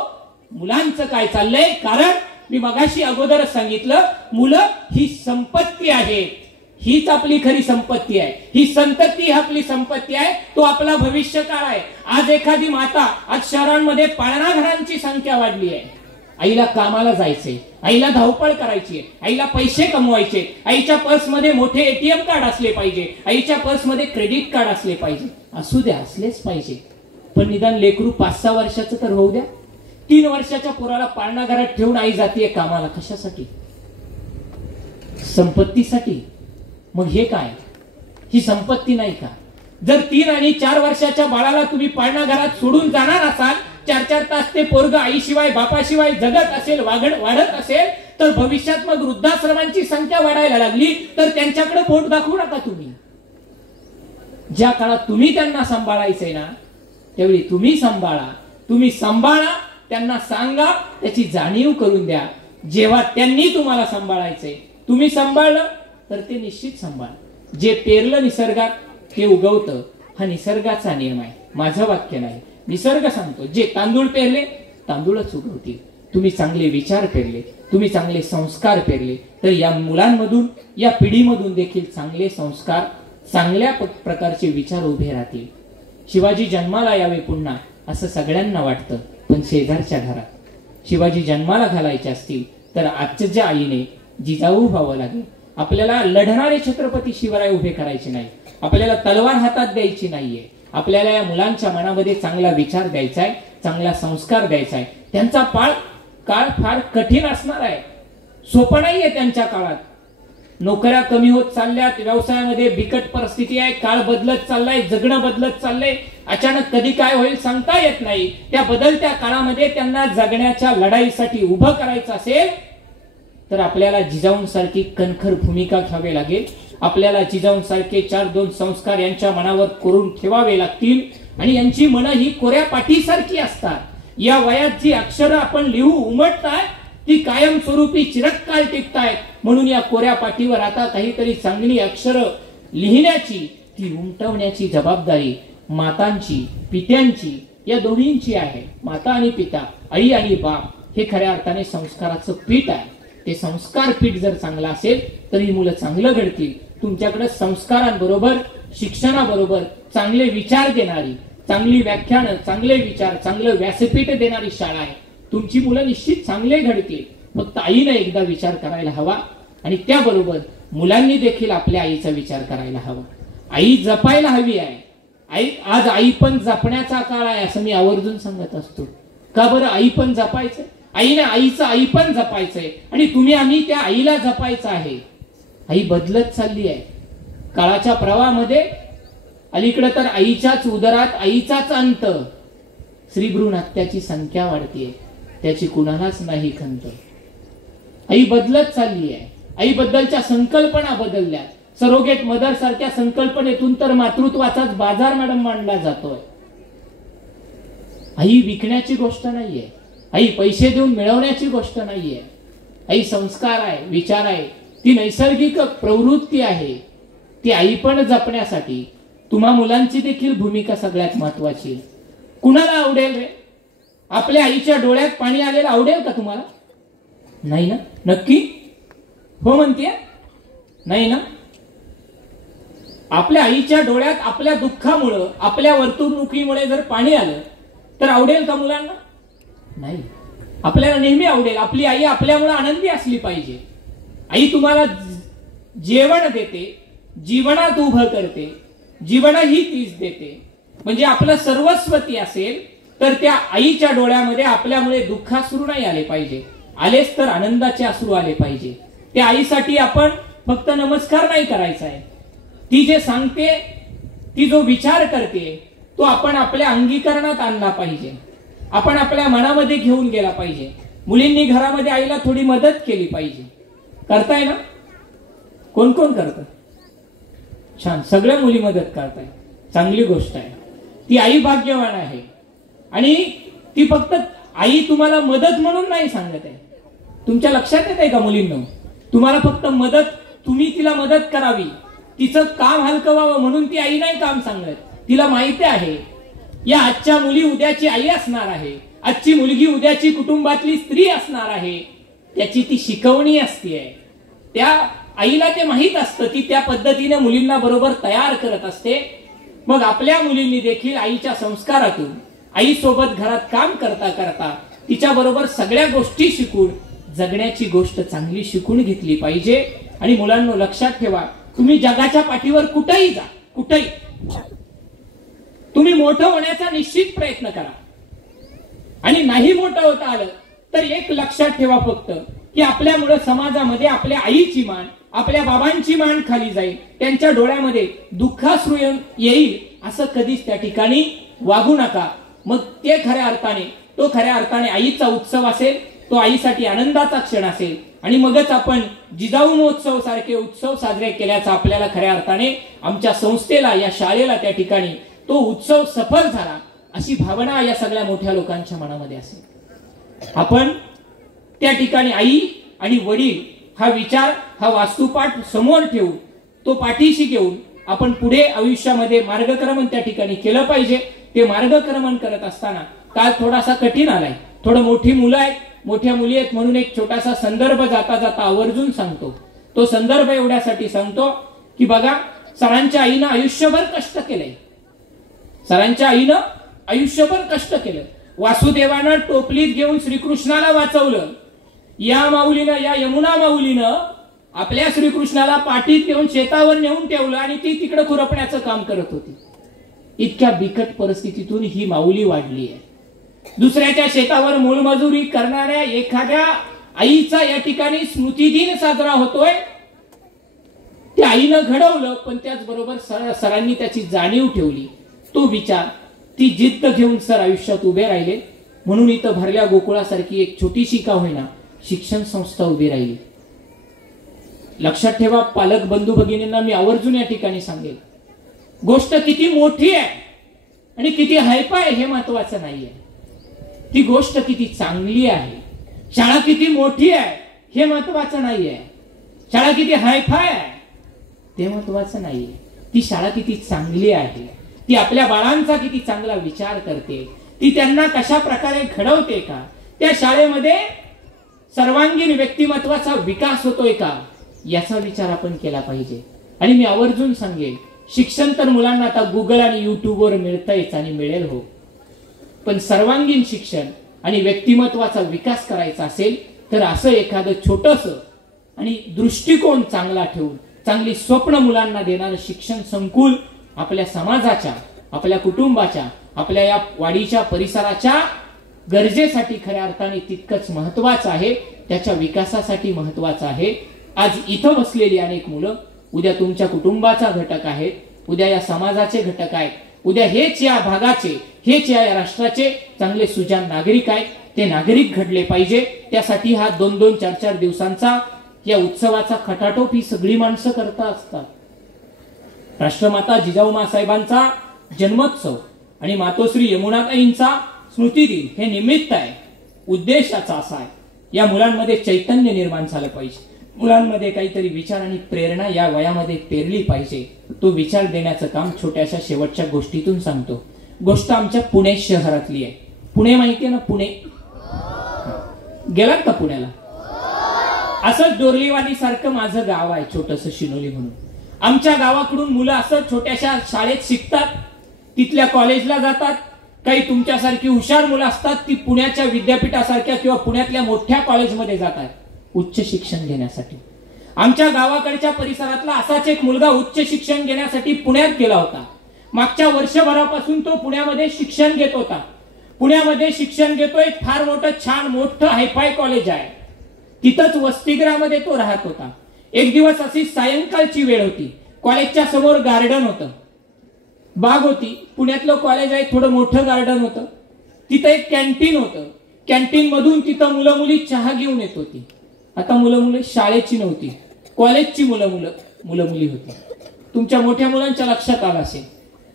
मुलांचं काय चाललंय. कारण मी मगाशी अगोदरच सांगितलं, मुलं ही संपत्ती आहे. हीच आपली खरी संपत्ती आहे. ही संतती आपली संपत्ती आहे. तो आपला भविष्य काळ आहे. आज एखादी माता, आज शहरांमध्ये पाळणा घरांची संख्या वाढली आहे. आईला कामाला जायचंय, आईला धावपळ करायची आहे, आईला पैसे कमवायचे, आईच्या पर्समध्ये मोठे एटीएम कार्ड असले पाहिजे, आईच्या पर्समध्ये क्रेडिट कार्ड असले पाहिजे. असू द्या, असलेच पाहिजे. पण निदान लेकरू 5-6 वर्षाचं तर होऊ द्या. 3 वर्षाच्या पोराला पाळणा घरात ठेवून आई जातीये कामाला. कशासाठी? संपत्तीसाठी. मग हे काय? ही संपत्ती नाही का? जर 3 आणि 4 वर्षाच्या बाळाला तुम्ही पाळणा घरात सोडून जाणार असाल, 4-4 तास ते पोरग आईशिवाय बापाशिवाय जगत असेल, वाढत असेल, तर भविष्यात मग वृद्धाश्रमांची संख्या वाढायला लागली तर त्यांच्याकडे बोट दाखवू नका तुम्ही. ज्या काळात तुम्ही त्यांना सांभाळायचंय ना त्यावेळी तुम्ही सांभाळा, त्यांना सांगा, त्याची जाणीव करून द्या. जेव्हा त्यांनी तुम्हाला सांभाळायचंय तुम्ही सांभाळलं तर ते निश्चित सांभाळ. जे पेरलं निसर्गात ते उगवतं, हा निसर्गाचा नियम आहे, माझं वाक्य नाही. निसर्ग सांगतो जे तांदूळ पेरले तांदूळच उगवतील. तुम्ही चांगले विचार पेरले, तुम्ही चांगले संस्कार पेरले तर या मुलांमधून, या पिढीमधून देखील चांगले संस्कार, चांगल्या प्रकारचे विचार उभे राहतील. शिवाजी जन्माला यावे पुन्हा असं सगळ्यांना वाटतं, पण शेजारच्या घरात शिवाजी जन्माला घालायचे असतील तर आजच्या आईने जिजाऊ व्हावं लागेल. आपल्याला लढणारे छत्रपती शिवराय उभे करायचे नाही, आपल्याला तलवार हातात द्यायची नाहीये. आपल्याला या मुलांच्या मनामध्ये चांगला विचार द्यायचा आहे, चांगला संस्कार द्यायचा आहे. त्यांचा काळ फार कठीण असणार आहे, सोपं नाहीये त्यांच्या काळात. नोकऱ्या कमी होत चालल्यात, व्यवसायामध्ये बिकट परिस्थिती आहे, काळ बदलत चाललाय, जगणं बदलत चाललंय. अचानक कधी काय होईल सांगता येत नाही. त्या बदलत्या काळामध्ये त्यांना जगण्याच्या लढाईसाठी उभं करायचं असेल तर आपल्याला जिजाऊंसारखी कणखर भूमिका घ्यावी लागेल. आपल्याला जिजाऊंसारखे 4-2 संस्कार यांच्या मनावर कोरून ठेवावे लागतील. आणि यांची मनं ही कोऱ्या पाटीसारखी असतात. या वयात जी अक्षरं आपण लिहू उमटताय ती कायमस्वरूपी चिरकाल टिकतायत. म्हणून या कोऱ्या पाटीवर आता काहीतरी चांगली अक्षरं लिहिण्याची, ती उमटवण्याची जबाबदारी मातांची, पित्यांची, या दोन्हींची आहे. माता आणि पिता, आई आणि बाप हे खऱ्या अर्थाने संस्काराचं पीठ आहे. ते संस्कार पीठ जर चांगलं असेल तर ही मुलं चांगलं घडतील. तुमच्याकडे संस्कारांबरोबर, शिक्षणाबरोबर चांगले विचार देणारी, चांगली व्याख्यानं, चांगले विचार, चांगलं व्यासपीठ देणारी शाळा आहे. तुमची मुलं निश्चित चांगले घडतील. फक्त आईने एकदा विचार करायला हवा आणि त्याबरोबर मुलांनी देखील आपल्या आईचा विचार करायला हवा. आई जपायला हवी आहे. आज आई पण जपण्याचा काळ आहे असं मी आवर्जून सांगत असतो. का बरं? आई पण जपायचं, आईने आईचं आई पण जपायचंय आणि आम्ही त्या आईला जपायचं आहे. आई बदलत चालली आहे काळाच्या प्रवाहामध्ये. अलीकडे तर आईच्याच उदरात आईचाच अंत. श्रीभ्रूणात्याची संख्या वाढतीये, त्याची कुणालाच नाही खंत. आई बदलत चालली आहे. आई बद्दलच्या संकल्पना बदलल्या. सरोगेट मदर सारख्या संकल्पनेतून तर मातृत्वाचाच बाजार मॅडम मांडला जातोय. आई विकण्याची गोष्ट नाहीये, आई पैसे देऊन मिळवण्याची गोष्ट नाहीये. आई संस्कार आहे, विचार आहे, ती नैसर्गिक प्रवृत्ती आहे. ती आई पण जपण्यासाठी तुम्हा मुलांची देखील भूमिका सगळ्यात महत्वाची. कुणाला आवडेल रे? आपल्या आईच्या डोळ्यात पाणी आलेलं आवडेल का तुम्हाला? नाही ना? नक्की हो म्हणते? नाही ना? आपल्या आईच्या डोळ्यात आपल्या दुःखामुळं, आपल्या वर्तणुकीमुळे जर पाणी आलं तर आवडेल का मुलांना? नाही. आपल्याला नेहमी आवडेल आपली आई आपल्यामुळे आनंदी असली पाहिजे. आई तुम्हाला जेवण देते, जीवनात उभं करते, जीवनही तीच देते. म्हणजे आपलं सर्वस्व ती असेल तर त्या आईच्या डोळ्यामध्ये आपल्यामुळे दुःखाश्रू नाही आले पाहिजे, आलेच तर आनंदाचे अश्रू आले पाहिजे. त्या आईसाठी आपण फक्त नमस्कार नाही करायचा आहे. ती जे सांगते, ती जो विचार करते तो आपण आपल्या अंगीकरणात आणला पाहिजे, आपण आपल्या मनामध्ये घेऊन गेला पाहिजे. मुलींनी घरामध्ये आईला थोडी मदत केली पाहिजे. करताय ना? कोण कोण करत? छान, सगळ्या मुली मदत करताय, चांगली गोष्ट आहे. ती आई भाग्यवान आहे. आणि ती फक्त आई तुम्हाला मदत म्हणून नाही सांगत आहे. तुमच्या लक्षात येत आहे का मुलींनो? तुम्हाला फक्त मदत, तुम्ही तिला मदत करावी, तिचं काम हलकं व्हावं म्हणून ती आई नाही काम सांगत. तिला माहिती आहे या आजच्या मुली उद्याची आई असणार आहे, आजची मुलगी उद्याची कुटुंबातली स्त्री असणार आहे. त्याची ती शिकवणी असते. त्या आईला ते माहित असतं, ती त्या पद्धतीने मुलींना बरोबर तयार करत असते. मग आपल्या मुलींनी देखील आईच्या संस्कारातून, आई सोबत घरात काम करता करता तिच्या बरोबर सगळ्या गोष्टी शिकून जगण्याची गोष्ट चांगली शिकून घेतली पाहिजे. आणि मुलांनो लक्षात ठेवा, तुम्ही जगाच्या पाठीवर कुठेही जा, कुठेही तुम्ही मोठं होण्याचा निश्चित प्रयत्न करा. आणि नाही मोठं होता आलं तर एक लक्षात ठेवा फक्त, की आपल्यामुळे समाजामध्ये आपल्या आईची मान, आपल्या बाबांची मान खाली जाईल, त्यांच्या डोळ्यामध्ये दुःखाश्रू येईल असं कधीच त्या ठिकाणी वागू नका. मग ते खऱ्या अर्थाने, तो खऱ्या अर्थाने आईचा उत्सव असेल, तो आईसाठी आनंदाचा क्षण असेल. आणि मगच आपण जिजाऊ महोत्सव सारखे उत्सव साजरे केल्याचा आपल्याला खऱ्या अर्थाने आमच्या संस्थेला, या शाळेला त्या ठिकाणी तो उत्सव सफल झाला अशी भावना या सगळ्या मोठ्या लोकांच्या मनामध्ये असेल. आपण त्या ठिकाणी आई आणि वडील हा विचार, हा वास्तुपाठ समोर ठेवून, तो पाठीशी घेऊन आपण पुढे आयुष्यामध्ये मार्गक्रमण त्या ठिकाणी केलं पाहिजे. ते मार्गक्रमण करत असताना काळ थोडासा कठीण आलाय, थोडं मोठी मुलं आहेत, मोठ्या मुली आहेत, म्हणून एक छोटासा संदर्भ जाता जाता आवर्जून सांगतो. तो संदर्भ एवढ्यासाठी सांगतो की बघा, सरांच्या आईनं आयुष्यभर कष्ट केलंय. सरांच्या आईनं आयुष्यभर कष्ट केलं. वासुदेवानं टोपलीत घेऊन श्रीकृष्णाला वाचवलं. या माऊलीनं, या यमुना माऊलीनं आपल्या श्रीकृष्णाला पाठीत घेऊन शेतावर नेऊन ठेवलं आणि ती तिकडे खुरपण्याचं काम करत होती. इतक्या बिकट परिस्थितीतून ही माऊली वाढली आहे. दुसऱ्याच्या शेतावर मोलमजुरी करणाऱ्या एखाद्या आईचा या ठिकाणी स्मृतिदिन साजरा होतोय. त्या आईनं घडवलं, पण त्याचबरोबर सरांनी त्याची जाणीव ठेवली, तो विचार, ती जिद्द घेऊन सर आयुष्यात उभे राहिले. म्हणून इथं भरल्या गोकुळासारखी एक छोटीशी का होईना शिक्षण संस्था उभी राहिली. लक्षात ठेवा पालक बंधू भगिनींना मी आवर्जून या ठिकाणी सांगेल, गोष्ट किती मोठी आहे आणि किती हायफाय आहे हे महत्वाचं नाहीये, ती गोष्ट किती चांगली आहे. शाळा किती मोठी आहे हे महत्वाचं नाहीये, शाळा किती हायफाय आहे ते महत्वाचं नाहीये, ती शाळा किती चांगली आहे, ती आपल्या बाळांचा किती चांगला विचार करते, ती त्यांना कशा प्रकारे घडवते का, त्या शाळेमध्ये सर्वांगीण व्यक्तिमत्वाचा विकास होतोय का, याचा विचार आपण केला पाहिजे. आणि मी आवर्जून सांगेन, शिक्षण तर मुलांना आता गुगल आणि युट्यूबवर मिळतंयच आणि मिळेल हो, पण सर्वांगीण शिक्षण आणि व्यक्तिमत्वाचा विकास करायचा असेल तर असं एखादं छोटस आणि दृष्टिकोन चांगला ठेवून चांगली स्वप्न मुलांना देणारं शिक्षण संकुल आपल्या समाजाच्या, आपल्या कुटुंबाच्या, आपल्या या वाडीच्या परिसराच्या गरजेसाठी खऱ्या अर्थाने तितकंच महत्वाचं आहे, त्याच्या विकासासाठी महत्वाचं आहे. आज इथं बसलेली अनेक मुलं उद्या तुमच्या कुटुंबाचा घटक आहेत, उद्या या समाजाचे घटक आहेत, उद्या हेच या भागाचे, हेच या राष्ट्राचे चांगले सुजाण नागरिक आहेत. ते नागरिक घडले पाहिजे. त्यासाठी हा 2-2, 4-4 दिवसांचा या उत्सवाचा खटाटोप ही सगळी माणसं करता असतात. राष्ट्रमाता जिजाऊ मासाहेबांचा जन्मोत्सव आणि मातोश्री यमुनाताईंचा स्मृतिदिन हे निमित्त आहे. उद्देशाचा असा आहे, या मुलांमध्ये चैतन्य निर्माण झालं पाहिजे, मुलांमध्ये काहीतरी विचार आणि प्रेरणा या वयामध्ये पेरली पाहिजे. तो विचार देण्याचं काम छोट्याशा शेवटच्या गोष्टीतून सांगतो. गोष्ट आमच्या पुणे शहरातली आहे. पुणे माहितीये ना? पुणे गेलात का पुण्याला? असंच डोरलीवाडी सारखं माझं गाव आहे छोटस शिनोली म्हणून. आमच्या गावाकडून मुलं असं छोट्याशा शाळेत शिकतात, तिथल्या कॉलेजला जातात. काही तुमच्यासारखी हुशार मुलं असतात, ती पुण्याच्या विद्यापीठासारख्या किंवा पुण्यातल्या मोठ्या कॉलेजमध्ये जातात उच्च शिक्षण घेण्यासाठी. आमच्या गावाकडच्या परिसरातला असाच एक मुलगा उच्च शिक्षण घेण्यासाठी पुण्यात गेला होता. मागच्या वर्षभरापासून तो पुण्यामध्ये शिक्षण घेत होता. पुण्यामध्ये शिक्षण घेतोय, फार मोठं छान मोठं हायफाय कॉलेज आहे, तिथंच वसतिगृहामध्ये तो राहत होता. एक दिवस अशी सायंकाळची वेळ होती. कॉलेजच्या समोर गार्डन होतं, बाग होती. पुण्यातलं कॉलेज आहे, थोडं मोठं गार्डन होतं. तिथं एक कॅन्टीन होतं. कॅन्टीन मधून तिथं मुलं मुली चहा घेऊन येत होती. आता मुलं मुलं शाळेची नव्हती, कॉलेजची मुलं मुली होती. तुमच्या मोठ्या मुलांच्या लक्षात आलं असेल.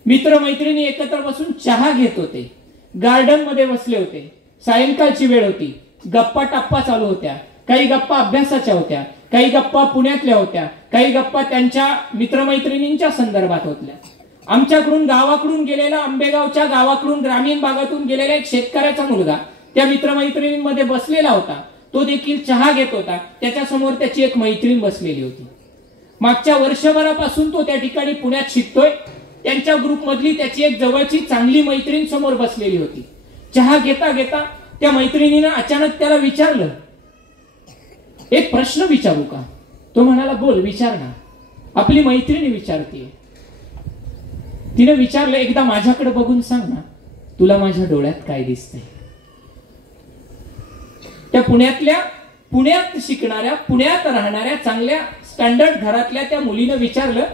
मित्रमैत्रिणी एकत्र बसून चहा घेत होते, गार्डन मध्ये बसले होते. सायंकाळची वेळ होती. गप्पा टप्पा चालू होत्या. काही गप्पा अभ्यासाच्या होत्या, काही गप्पा पुण्यातल्या होत्या, काही गप्पा त्यांच्या मित्रमैत्रिणींच्या संदर्भात होत्या. आमच्याकडून गावाकडून गेलेला, आंबेगावच्या गावाकडून ग्रामीण भागातून गेलेला एक शेतकऱ्याचा मुलगा त्या मित्रमैत्रिणींमध्ये बसलेला होता. तो देखील चहा घेत होता. त्याच्या समोर त्याची एक मैत्रीण बसलेली होती. मागच्या वर्षभरापासून तो त्या ठिकाणी पुण्यात शिकतोय. त्यांच्या ग्रुप मधली त्याची एक जवळची चांगली मैत्रीण समोर बसलेली होती. चहा घेता घेता त्या मैत्रिणीनं अचानक त्याला विचारलं, एक प्रश्न विचारू का? तो म्हणाला, बोल, विचार ना. आपली मैत्रिणी विचारतीये. तिने विचारलं, एकदा माझ्याकडे बघून सांग ना, तुला माझ्या डोळ्यात काय दिसतंय? त्या पुण्यात शिकणाऱ्या, पुण्यात राहणाऱ्या चांगल्या स्टँडर्ड घरातल्या त्या मुलीनं विचारलं,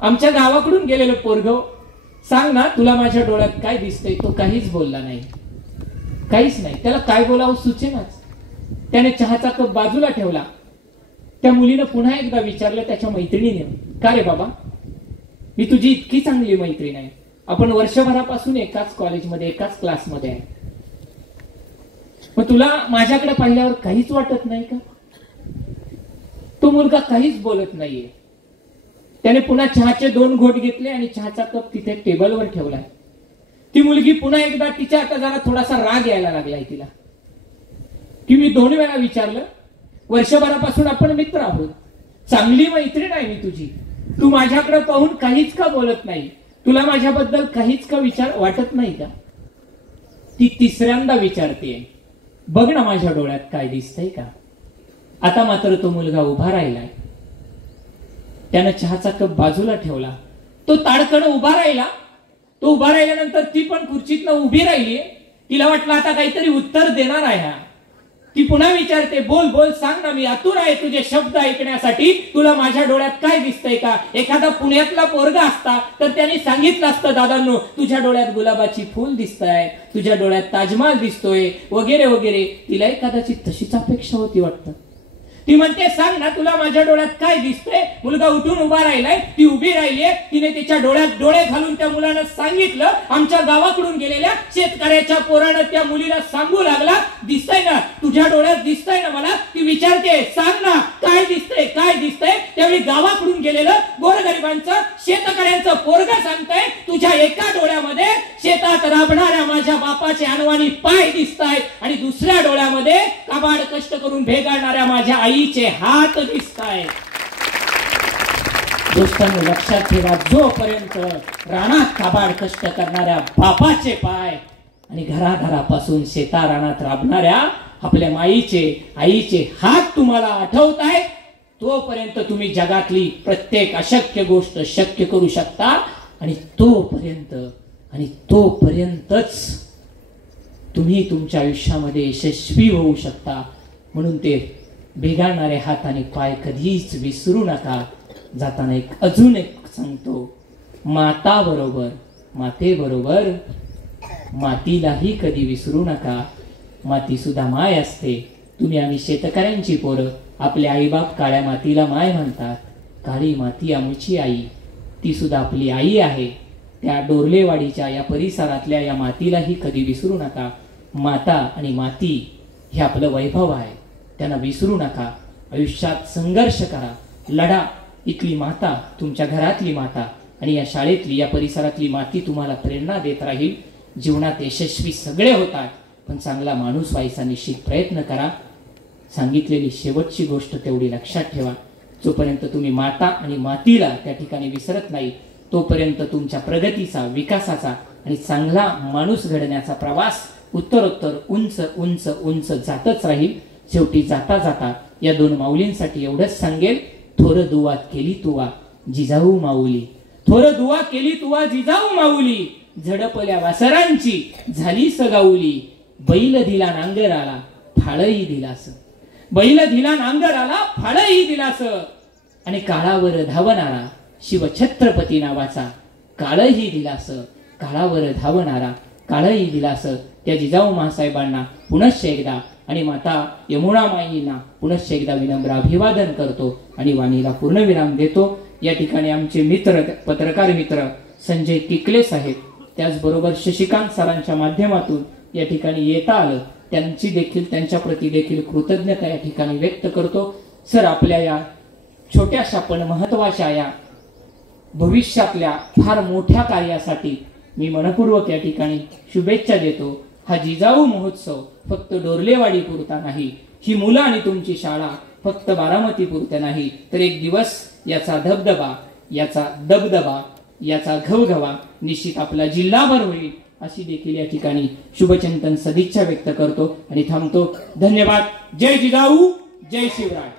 आमच्या गावाकडून गेलेलं पोरगं, सांग ना तुला माझ्या डोळ्यात काय दिसतंय? तो काहीच बोलला नाही, काहीच नाही. त्याला काय बोलावं सुचेनाच. त्याने चहाचा कप बाजूला ठेवला त्या मुलीनं पुन्हा एकदा विचारलं त्याच्या मैत्रिणीने, का रे बाबा, मी तुझी इतकी चांगली मैत्रीण आहे, आपण वर्षभरापासून एकाच कॉलेजमध्ये एकाच क्लासमध्ये आहे, मग तुला माझ्याकडे पाहिल्यावर काहीच वाटत नाही का? तो मुलगा काहीच बोलत नाहीये. त्याने पुन्हा चहाचे 2 घोट घेतले आणि चहाचा कप तिथे टेबलवर ठेवलाय. ती मुलगी पुन्हा एकदा, तिच्या आता जरा थोडासा राग यायला लागलाय तिला, की मी 2 वेळा विचारलं, वर्षभरापासून आपण मित्र आहोत, चांगली मैत्रीण आहे मी तुझी, तू माझ्याकडे पाहून काहीच का बोलत नाही, तुला माझ्याबद्दल काहीच का विचार वाटत नाही का? ती 3ऱ्यांदा विचारते, बघ ना माझ्या डोळ्यात काय दिसतंय का? आता मात्र तो मुलगा उभा राहिलाय. त्यानं चहाचा कप बाजूला ठेवला, तो ताडकन उभा राहिला. तो उभा राहिल्यानंतर ती पण खुर्चीतनं उभी राहिली. तिला वाटलं आता काहीतरी उत्तर देणार आहे. ती पुन्हा विचारते, बोल बोल, सांग ना, मी आतुर आहे तुझे शब्द ऐकण्यासाठी, तुला माझ्या डोळ्यात काय दिसतंय का? एखादा पुण्यातला पोरगा असता तर त्याने सांगितलं असतं, दादांनो तुझ्या डोळ्यात गुलाबाची फूल दिसताय, तुझ्या डोळ्यात ताजमहाल दिसतोय, वगैरे वगैरे. तिलाही कदाचित तशीच अपेक्षा होती वाटतं. ती म्हणते, सांग ना तुला माझ्या डोळ्यात काय दिसतंय? मुलगा उठून उभा राहिलाय, ती उभी राहिलीये. तिने तिच्या डोळ्यात डोळे घालून त्या मुलानं सांगितलं. आमच्या गावाकडून गेलेल्या शेतकऱ्याच्या पोरानं त्या मुलीला सांगू लागला, दिसतंय ना तुझ्या डोळ्यात, दिसतंय ना मला? ती विचारते, सांग ना काय दिसतंय, काय दिसतंय? त्यावेळी गावाकडून गेलेलं गोरगरिबांचं शेतकऱ्यांचं पोरगा सांगतंय, तुझ्या एका डोळ्यामध्ये शेतात राबणाऱ्या माझ्या बापाचे अनवाणी पाय दिसतायत आणि दुसऱ्या डोळ्यामध्ये काबाड कष्ट करून भेगाळणाऱ्या माझ्या आईचे हात दिसतायत. दोस्तांनो लक्षात ठेवा, जोपर्यंत रानात काबाड कष्ट करणाऱ्या बापाचे पाय आणि घराघरापासून शेता रानात राबणाऱ्या आपल्या माईचे आईचे हात तुम्हाला आठवत आहेत, तोपर्यंत तुम्ही जगातली प्रत्येक अशक्य गोष्ट शक्य करू शकता. आणि तोपर्यंतच तुम्ही तुमच्या आयुष्यामध्ये यशस्वी होऊ शकता. म्हणून ते भेगाळणारे हात आणि पाय कधीच विसरू नका. जाताना अजून एक सांगतो, मातेबरोबर मातीलाही कधी विसरू नका. माती सुद्धा माय असते. तुम्ही आम्ही शेतकऱ्यांची पोरं, आपले आईबाप काळ्या मातीला माय म्हणतात. काळी माती आमची आई, ती सुद्धा आपली आई आहे. त्या डोरलेवाडीच्या या परिसरातल्या या मातीलाही कधी विसरू नका. माता आणि माती हे आपलं वैभव आहे, त्यांना विसरू नका. आयुष्यात संघर्ष करा, लढा. इथली माता, तुमच्या घरातली माता आणि या शाळेतली या परिसरातली माती तुम्हाला प्रेरणा देत राहील. जीवनात यशस्वी सगळे होतात, पण चांगला माणूस व्हायचा निश्चित प्रयत्न करा. सांगितलेली शेवटची गोष्ट तेवढी लक्षात ठेवा, जोपर्यंत तुम्ही माता आणि मातीला त्या ठिकाणी विसरत नाही, तोपर्यंत तुमच्या प्रगतीचा, विकासाचा आणि चांगला माणूस घडण्याचा प्रवास उत्तरोत्तर उंच उंच उंच जातच राहील. शेवटी जाता जाता या 2 माऊलींसाठी एवढंच सांगेल, थोर दुवा केली तुवा जिजाऊ माऊली, थोर दुवा केली तुवा जिजाऊ माऊली, झडपल्या वासरांची झाली सगाऊली, बैल दिला नांगराला फाळही दिलास, बैल दिला नांगराला फाळही दिलास, आणि काळावर धावणारा शिवछत्रपती नावाचा काळही दिलास, काळावर धावणारा काळही दिलास. त्या जिजाऊ मासाहेबांना पुनश्च एकदा आणि माता यमुना माईंना पुनश्च एकदा विनम्र अभिवादन करतो आणि वाणीला पूर्णविराम देतो. या ठिकाणी आमचे मित्र, पत्रकार मित्र संजय किकले साहेब, त्याचबरोबर शशिकांत सरांच्या माध्यमातून या ठिकाणी येता आलं, त्यांच्या प्रती देखील कृतज्ञता या ठिकाणी व्यक्त करतो. सर, आपल्या या छोट्याशा पण महत्वाच्या या भविष्यातल्या फार मोठ्या कार्यासाठी मी मनपूर्वक या ठिकाणी शुभेच्छा देतो. हा जिजाऊ महोत्सव फक्त डोरलेवाडी पुरता नाही, ही मुलं आणि तुमची शाळा फक्त बारामती पुरते नाही, तर एक दिवस याचा धबधबा, याचा दबदबा, याचा घवघवा निश्चित आपला जिल्हाभर होईल, अशी देखील या ठिकाणी शुभचिंतन सदिच्छा व्यक्त करतो आणि थांबतो. धन्यवाद. जय जिजाऊ, जय शिवराय.